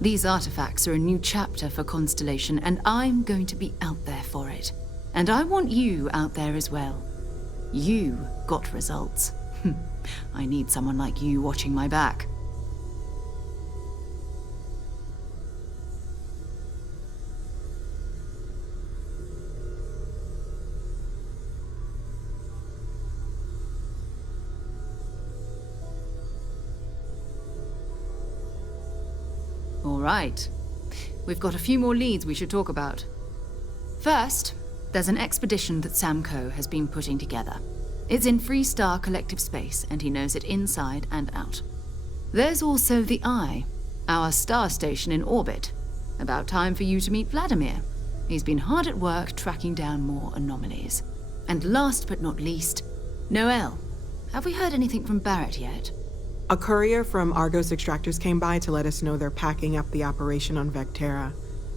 These artifacts are a new chapter for Constellation, and I'm going to be out there for it. And I want you out there as well. You got results. I need someone like you watching my back. All right. We've got a few more leads we should talk about. First, there's an expedition that Samco has been putting together. It's in Freestar Collective Space, and he knows it inside and out. There's also the Eye, our star station in orbit. About time for you to meet Vladimir. He's been hard at work tracking down more anomalies. And last but not least, Noel. Have we heard anything from Barrett yet? A courier from Argos Extractors came by to let us know they're packing up the operation on Vectera.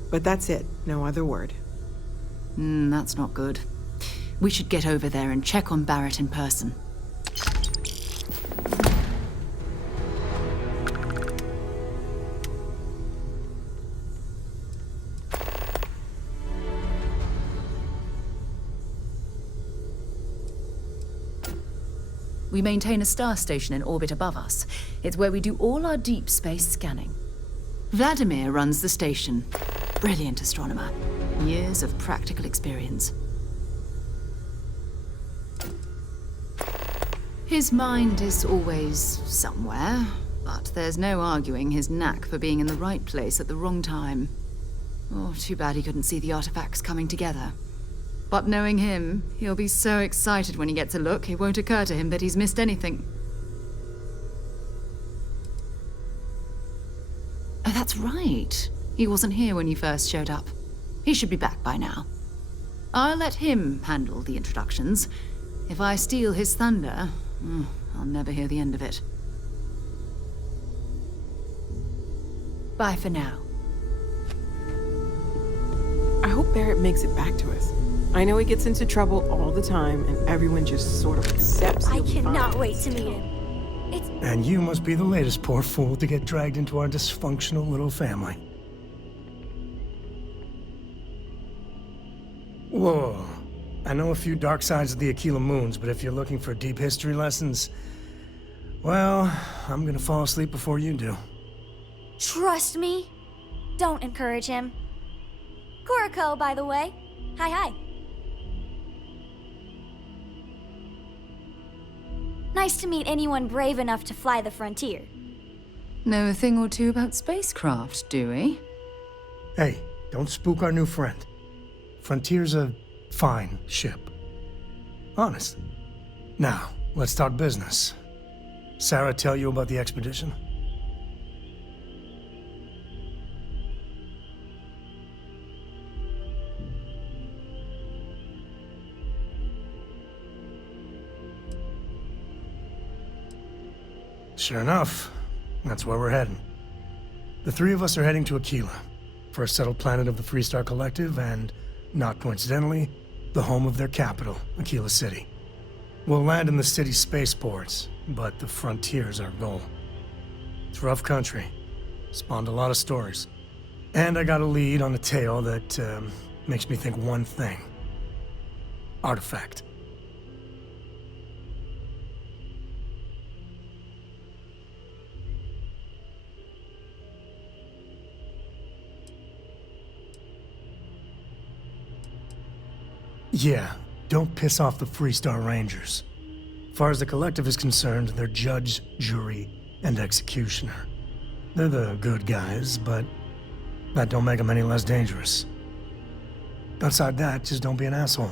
But that's it, no other word. That's not good. We should get over there and check on Barrett in person. We maintain a star station in orbit above us. It's where we do all our deep space scanning. Vladimir runs the station. Brilliant astronomer. Years of practical experience. His mind is always somewhere, but there's no arguing his knack for being in the right place at the wrong time. Oh, too bad he couldn't see the artifacts coming together. But knowing him, he'll be so excited when he gets a look, it won't occur to him that he's missed anything. Oh, that's right. He wasn't here when you first showed up. He should be back by now. I'll let him handle the introductions. If I steal his thunder, I'll never hear the end of it. Bye for now. I hope Barrett makes it back to us. I know he gets into trouble all the time, and everyone just sort of accepts it. I cannot wait to meet him. And you must be the latest poor fool to get dragged into our dysfunctional little family. Whoa. I know a few dark sides of the Aquila Moons, but if you're looking for deep history lessons, Well, I'm gonna fall asleep before you do. Trust me. Don't encourage him. Kuriko, by the way. Hi. Nice to meet anyone brave enough to fly the frontier. Know a thing or two about spacecraft, do we? Hey, don't spook our new friend. Frontier's a fine ship. Honest. Now, let's talk business. Sarah tell you about the expedition? Sure enough, that's where we're heading. The three of us are heading to Aquila, first settled planet of the Freestar Collective and, not coincidentally, the home of their capital, Aquila City. We'll land in the city's spaceports, but the frontier's our goal. It's rough country. Spawned a lot of stories. And I got a lead on a tale that makes me think one thing. Artifact. Yeah, don't piss off the Freestar Rangers. As far as the Collective is concerned, they're judge, jury, and executioner. They're the good guys, but that don't make them any less dangerous. Outside that, just don't be an asshole.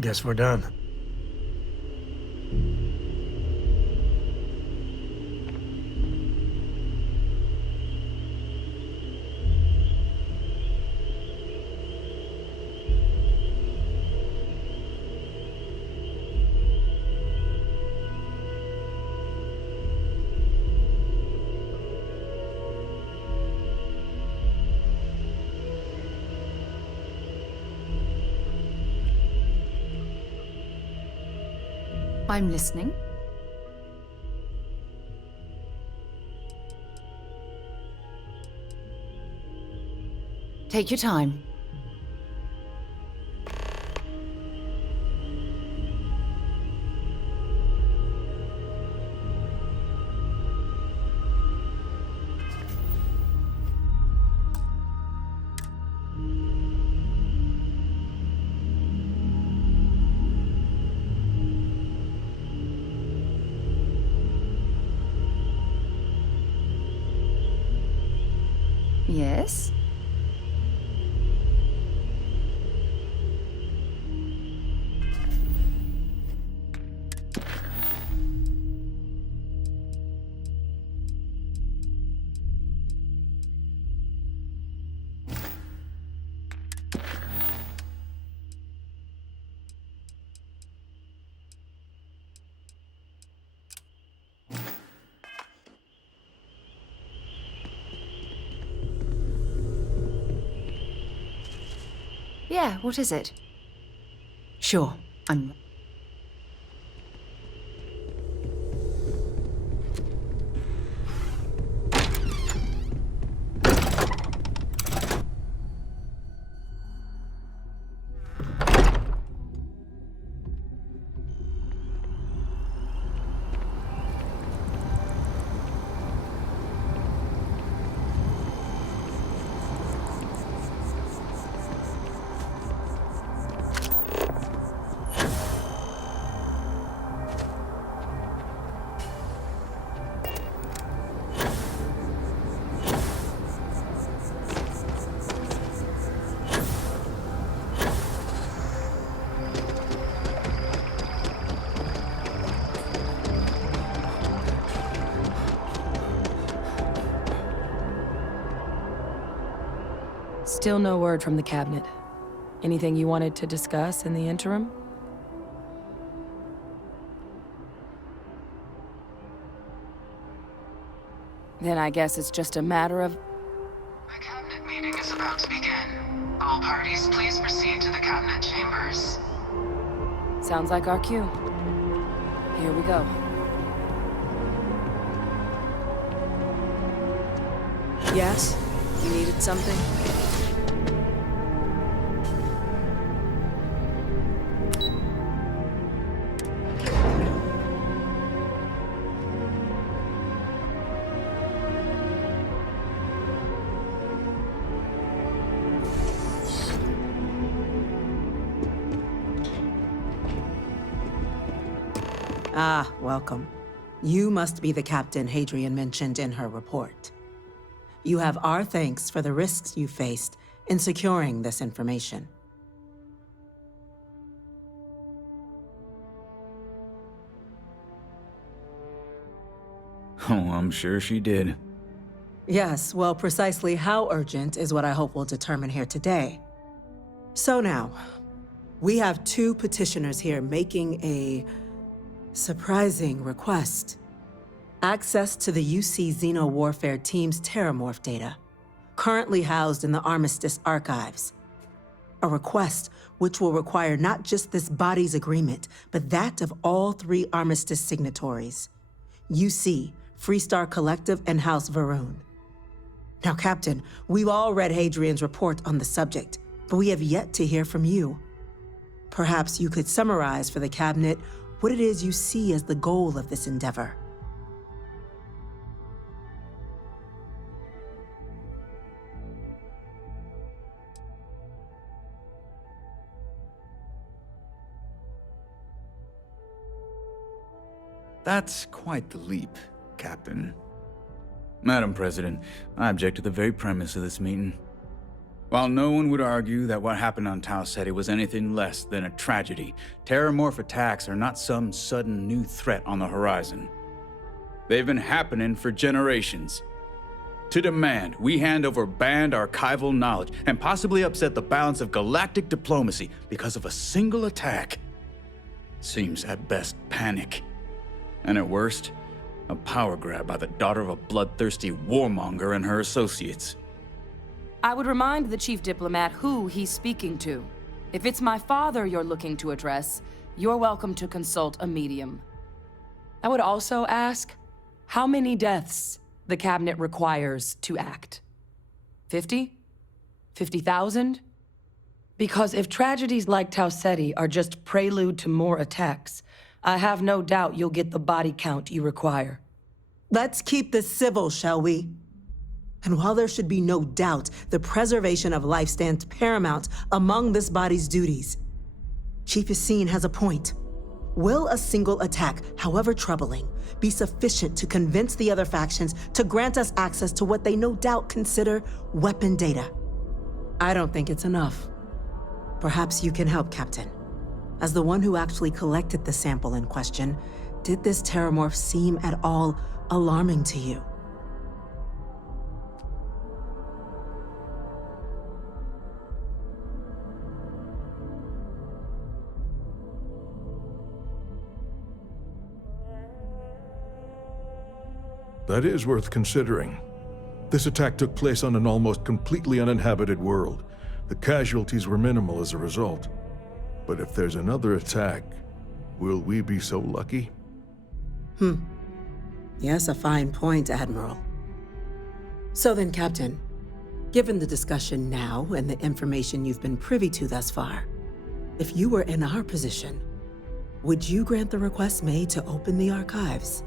Guess we're done. I'm listening. Take your time. Yes? Yeah, what is it? Sure, I'm... Still no word from the cabinet. Anything you wanted to discuss in the interim? Then I guess it's just a matter of... The cabinet meeting is about to begin. All parties, please proceed to the cabinet chambers. Sounds like our cue. Here we go. Yes? You needed something? Ah, welcome. You must be the captain Hadrian mentioned in her report. You have our thanks for the risks you faced in securing this information. Oh, I'm sure she did. Yes, well, precisely how urgent is what I hope we'll determine here today. So now, we have two petitioners here making a surprising request. Access to the UC Xeno Warfare Team's Terramorph data, currently housed in the Armistice archives. A request which will require not just this body's agreement, but that of all 3 Armistice signatories. UC, Freestar Collective, and House Varun. Now, Captain, we've all read Hadrian's report on the subject, but we have yet to hear from you. Perhaps you could summarize for the Cabinet what it is you see as the goal of this endeavor. That's quite the leap, Captain. Madam President, I object to the very premise of this meeting. While no one would argue that what happened on Tau Ceti was anything less than a tragedy, Terramorph attacks are not some sudden new threat on the horizon. They've been happening for generations. To demand we hand over banned archival knowledge and possibly upset the balance of galactic diplomacy because of a single attack seems at best panic. And at worst, a power grab by the daughter of a bloodthirsty warmonger and her associates. I would remind the chief diplomat who he's speaking to. If it's my father you're looking to address, you're welcome to consult a medium. I would also ask how many deaths the Cabinet requires to act. 50? 50,000? Because if tragedies like Tau Ceti are just prelude to more attacks, I have no doubt you'll get the body count you require. Let's keep this civil, shall we? And while there should be no doubt the preservation of life stands paramount among this body's duties, Chief Yassine has a point. Will a single attack, however troubling, be sufficient to convince the other factions to grant us access to what they no doubt consider weapon data? I don't think it's enough. Perhaps you can help, Captain. As the one who actually collected the sample in question, did this Terramorph seem at all alarming to you? That is worth considering. This attack took place on an almost completely uninhabited world. The casualties were minimal as a result. But if there's another attack, will we be so lucky? Yes, a fine point, Admiral. So then, Captain, given the discussion now and the information you've been privy to thus far, if you were in our position, would you grant the request made to open the archives?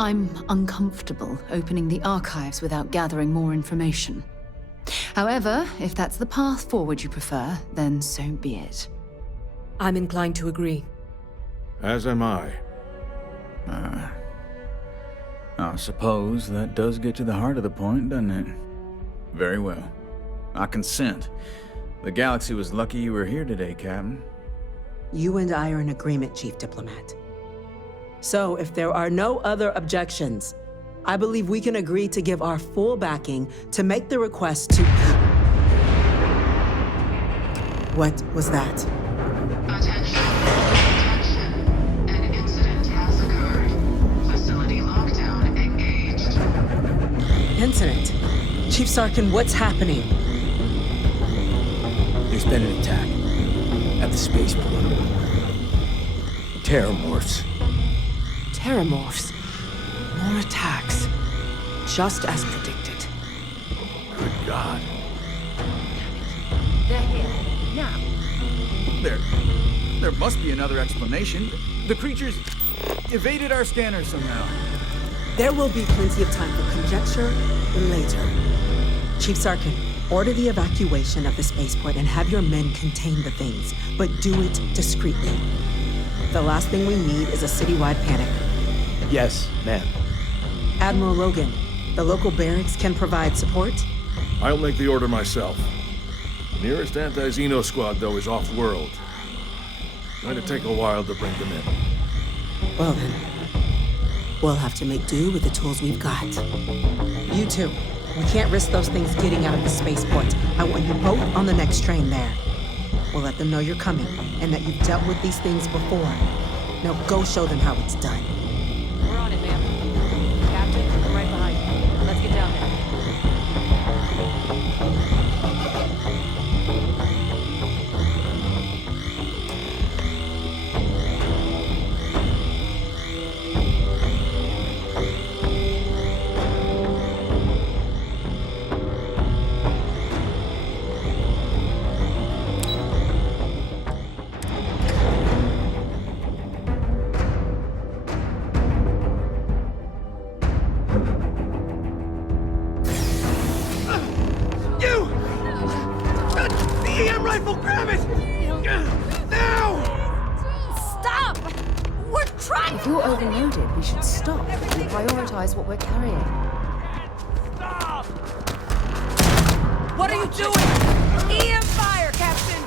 I'm uncomfortable opening the archives without gathering more information. However, if that's the path forward you prefer, then so be it. I'm inclined to agree. As am I. I suppose that does get to the heart of the point, doesn't it? Very well. I consent. The galaxy was lucky you were here today, Captain. You and I are in agreement, Chief Diplomat. So, if there are no other objections, I believe we can agree to give our full backing to make the request to... What was that? Attention. An incident has occurred. Facility lockdown engaged. Incident? Chief Sarkin, what's happening? There's been an attack at the spaceport. Terramorphs. Terramorphs. More attacks. Just as predicted. Good God. They're here. Now. There must be another explanation. The creatures evaded our scanner somehow. There will be plenty of time for conjecture later. Chief Sarkin, order the evacuation of the spaceport and have your men contain the things, but do it discreetly. The last thing we need is a citywide panic. Yes, ma'am. Admiral Logan, the local barracks can provide support? I'll make the order myself. The nearest anti-Xeno squad, though, is off-world. Going to take a while to bring them in. Well then, we'll have to make do with the tools we've got. You two, we can't risk those things getting out of the spaceport. I want you both on the next train there. We'll let them know you're coming, and that you've dealt with these things before. Now go show them how it's done. We're on it, ma'am. Captain, I'm right behind you. Let's get down there. If you're overloaded, we should stop and prioritize what we're carrying. What are you doing? EM fire, Captain!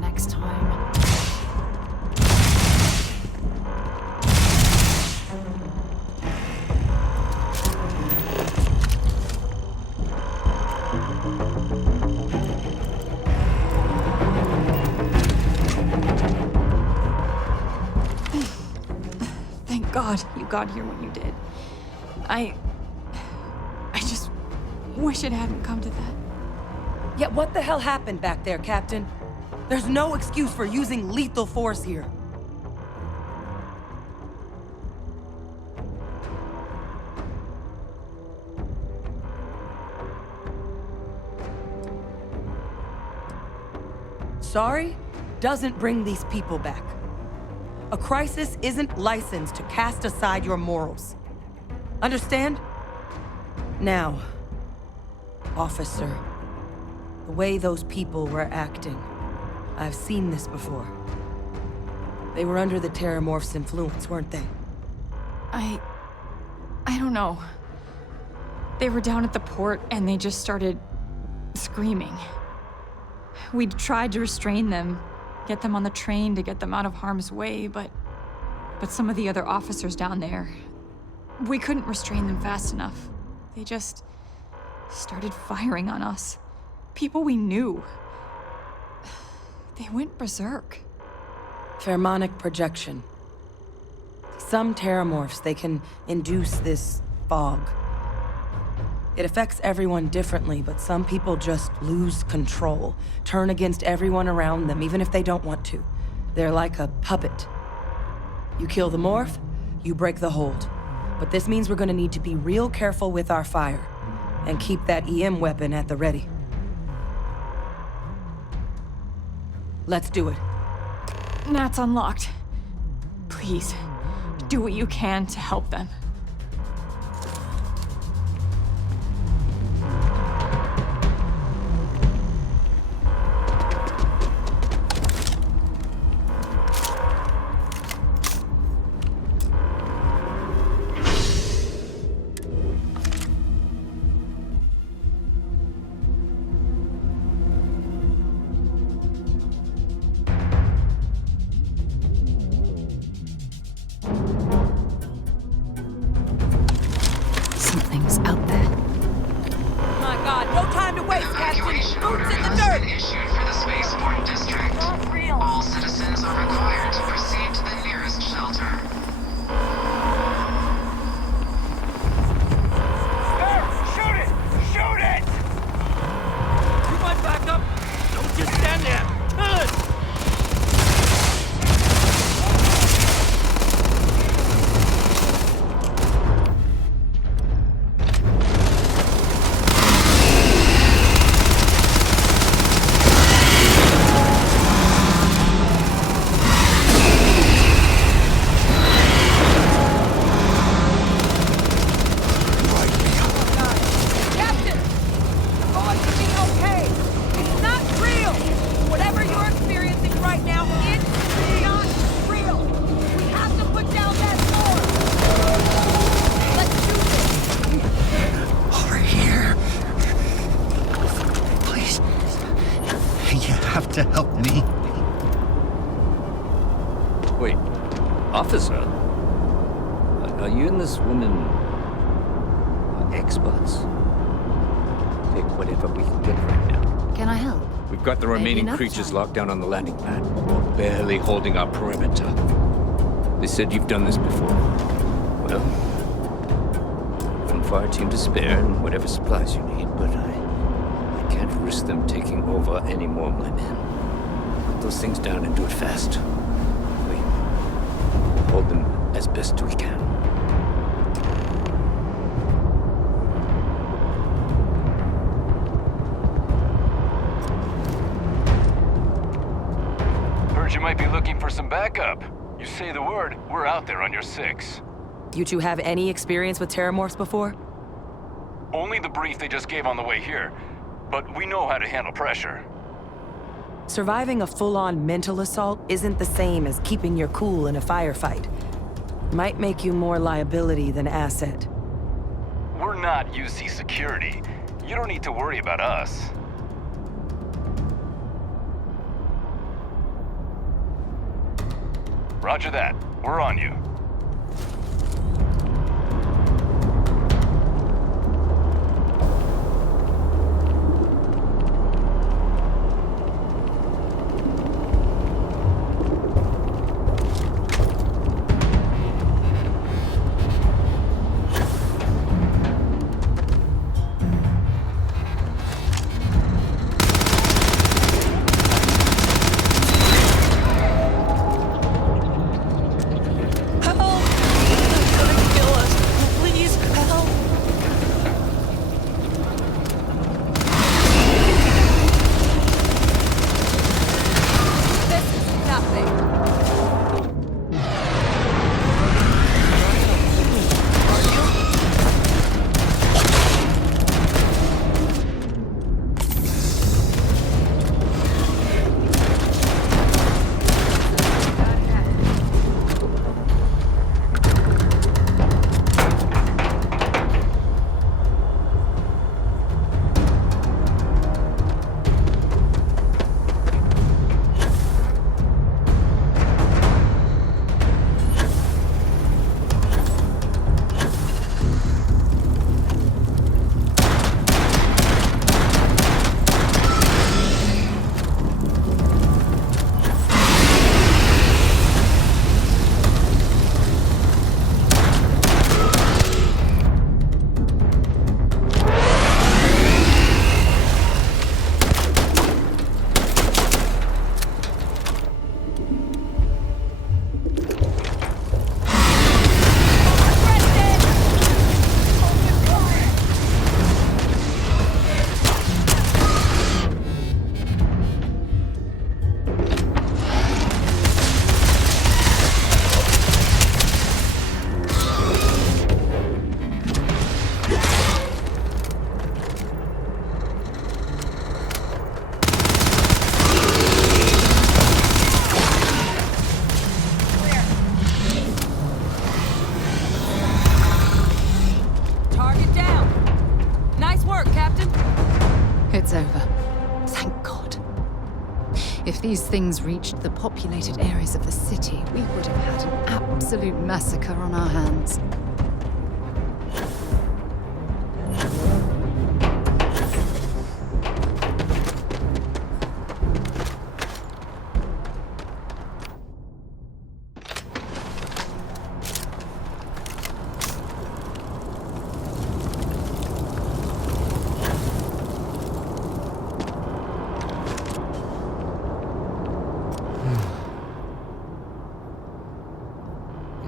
Next time. Thank God you got here when you did. I just wish it hadn't come to that. Yet what the hell happened back there, Captain? There's no excuse for using lethal force here. Sorry doesn't bring these people back. A crisis isn't licensed to cast aside your morals. Understand? Now, officer, the way those people were acting, I've seen this before. They were under the Terramorph's influence, weren't they? I don't know. They were down at the port and they just started screaming. We'd tried to restrain them, get them on the train to get them out of harm's way, but some of the other officers down there, we couldn't restrain them fast enough. They just started firing on us. People we knew. They went berserk. Pheromonic projection. Some Terramorphs, they can induce this fog. It affects everyone differently, but some people just lose control, turn against everyone around them, even if they don't want to. They're like a puppet. You kill the morph, you break the hold. But this means we're gonna need to be real careful with our fire, and keep that EM weapon at the ready. Let's do it. Nat's unlocked. Please, do what you can to help them. something's out there. My God, no time to waste, Captain! Evacuation Boots order in the has dirt! been issued for the spaceport district. All citizens are required to proceed to the nearest shelter. There! Shoot it! Shoot it! You might back up! Don't just stand there! Kill it! Captain! The boys will be okay! It's not real! Whatever you're experiencing right now, it's not real! We have to put down that sword! Let's do this! Over here. Please. You have to help me. Wait, officer? Are you and this woman experts? Take whatever we can get right now. Can I help? We've got the remaining enough creatures time. locked down on the landing pad. We're barely holding our perimeter. They said you've done this before. Well, one fire team to spare and whatever supplies you need, but I can't risk them taking over any more of my men. Put those things down and do it fast. We hold them as best we can. Heard you might be looking for some backup. You say the word, we're out there on your 6. You two have any experience with terramorphs before? Only the brief they just gave on the way here, but we know how to handle pressure. Surviving a full-on mental assault isn't the same as keeping your cool in a firefight. Might make you more liability than asset. We're not UC security. You don't need to worry about us. Roger that. We're on you. If these things reached the populated areas of the city, we would have had an absolute massacre on our hands.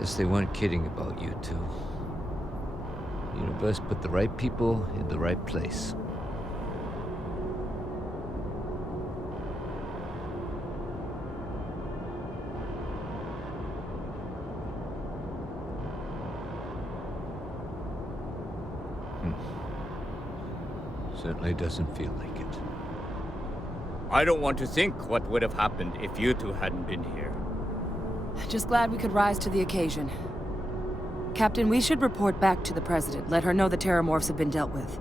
Guess they weren't kidding about you two. The universe put the right people in the right place. Certainly doesn't feel like it. I don't want to think what would have happened if you two hadn't been here. Just glad we could rise to the occasion. Captain, we should report back to the President. Let her know the Terramorphs have been dealt with.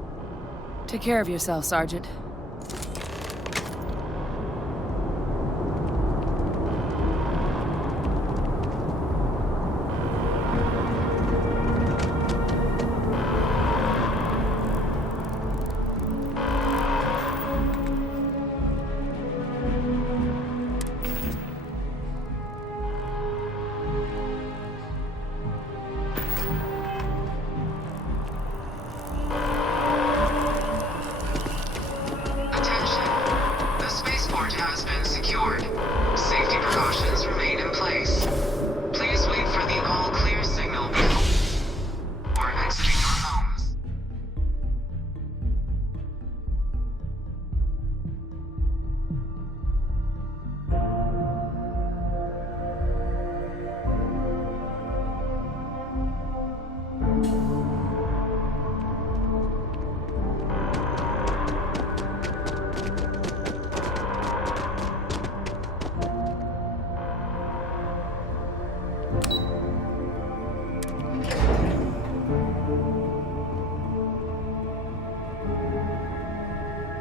Take care of yourself, Sergeant.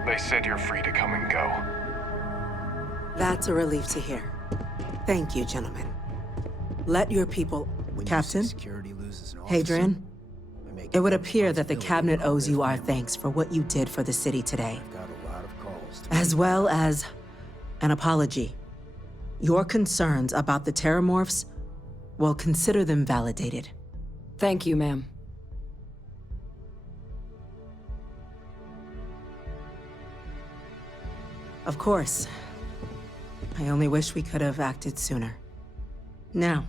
They said you're free to come and go. That's a relief to hear. Thank you, gentlemen. Let your people... Captain? Hadrian? It would appear that the Cabinet owes you our thanks for what you did for the city today. As well as an apology. Your concerns about the Terramorphs, well, consider them validated. Thank you, ma'am. Of course. I only wish we could have acted sooner. Now,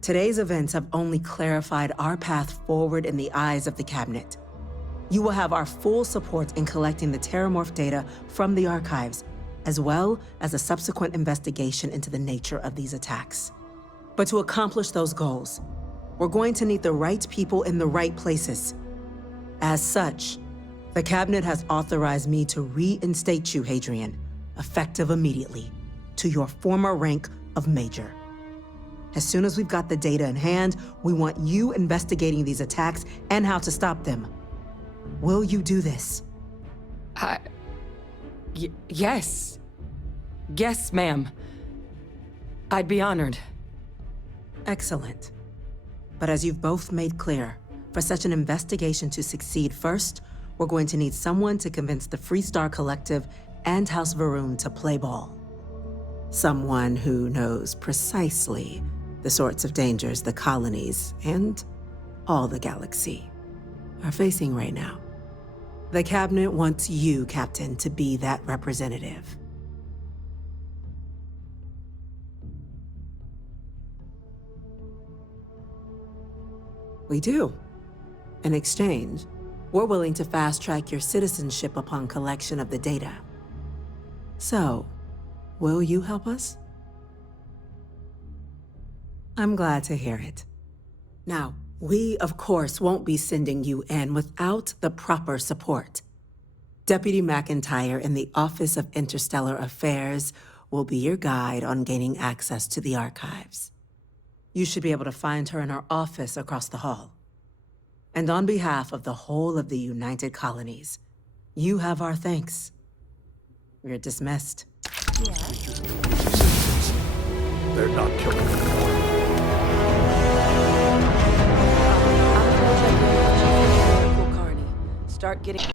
today's events have only clarified our path forward in the eyes of the Cabinet. You will have our full support in collecting the Terramorph data from the archives, as well as a subsequent investigation into the nature of these attacks. But to accomplish those goals, we're going to need the right people in the right places. As such, the Cabinet has authorized me to reinstate you, Hadrian, effective immediately, to your former rank of Major. As soon as we've got the data in hand, we want you investigating these attacks and how to stop them. Will you do this? Yes. Yes, ma'am. I'd be honored. Excellent. But as you've both made clear, for such an investigation to succeed first, we're going to need someone to convince the Freestar Collective and House Varun to play ball. Someone who knows precisely the sorts of dangers the colonies and all the galaxy are facing right now. The Cabinet wants you, Captain, to be that representative. We do. In exchange, we're willing to fast-track your citizenship upon collection of the data. So, will you help us? I'm glad to hear it. Now, we, of course, won't be sending you in without the proper support. Deputy McIntyre in the Office of Interstellar Affairs will be your guide on gaining access to the archives. You should be able to find her in her office across the hall. And on behalf of the whole of the United Colonies, you have our thanks. You're dismissed. They're not killing anymore. Start getting...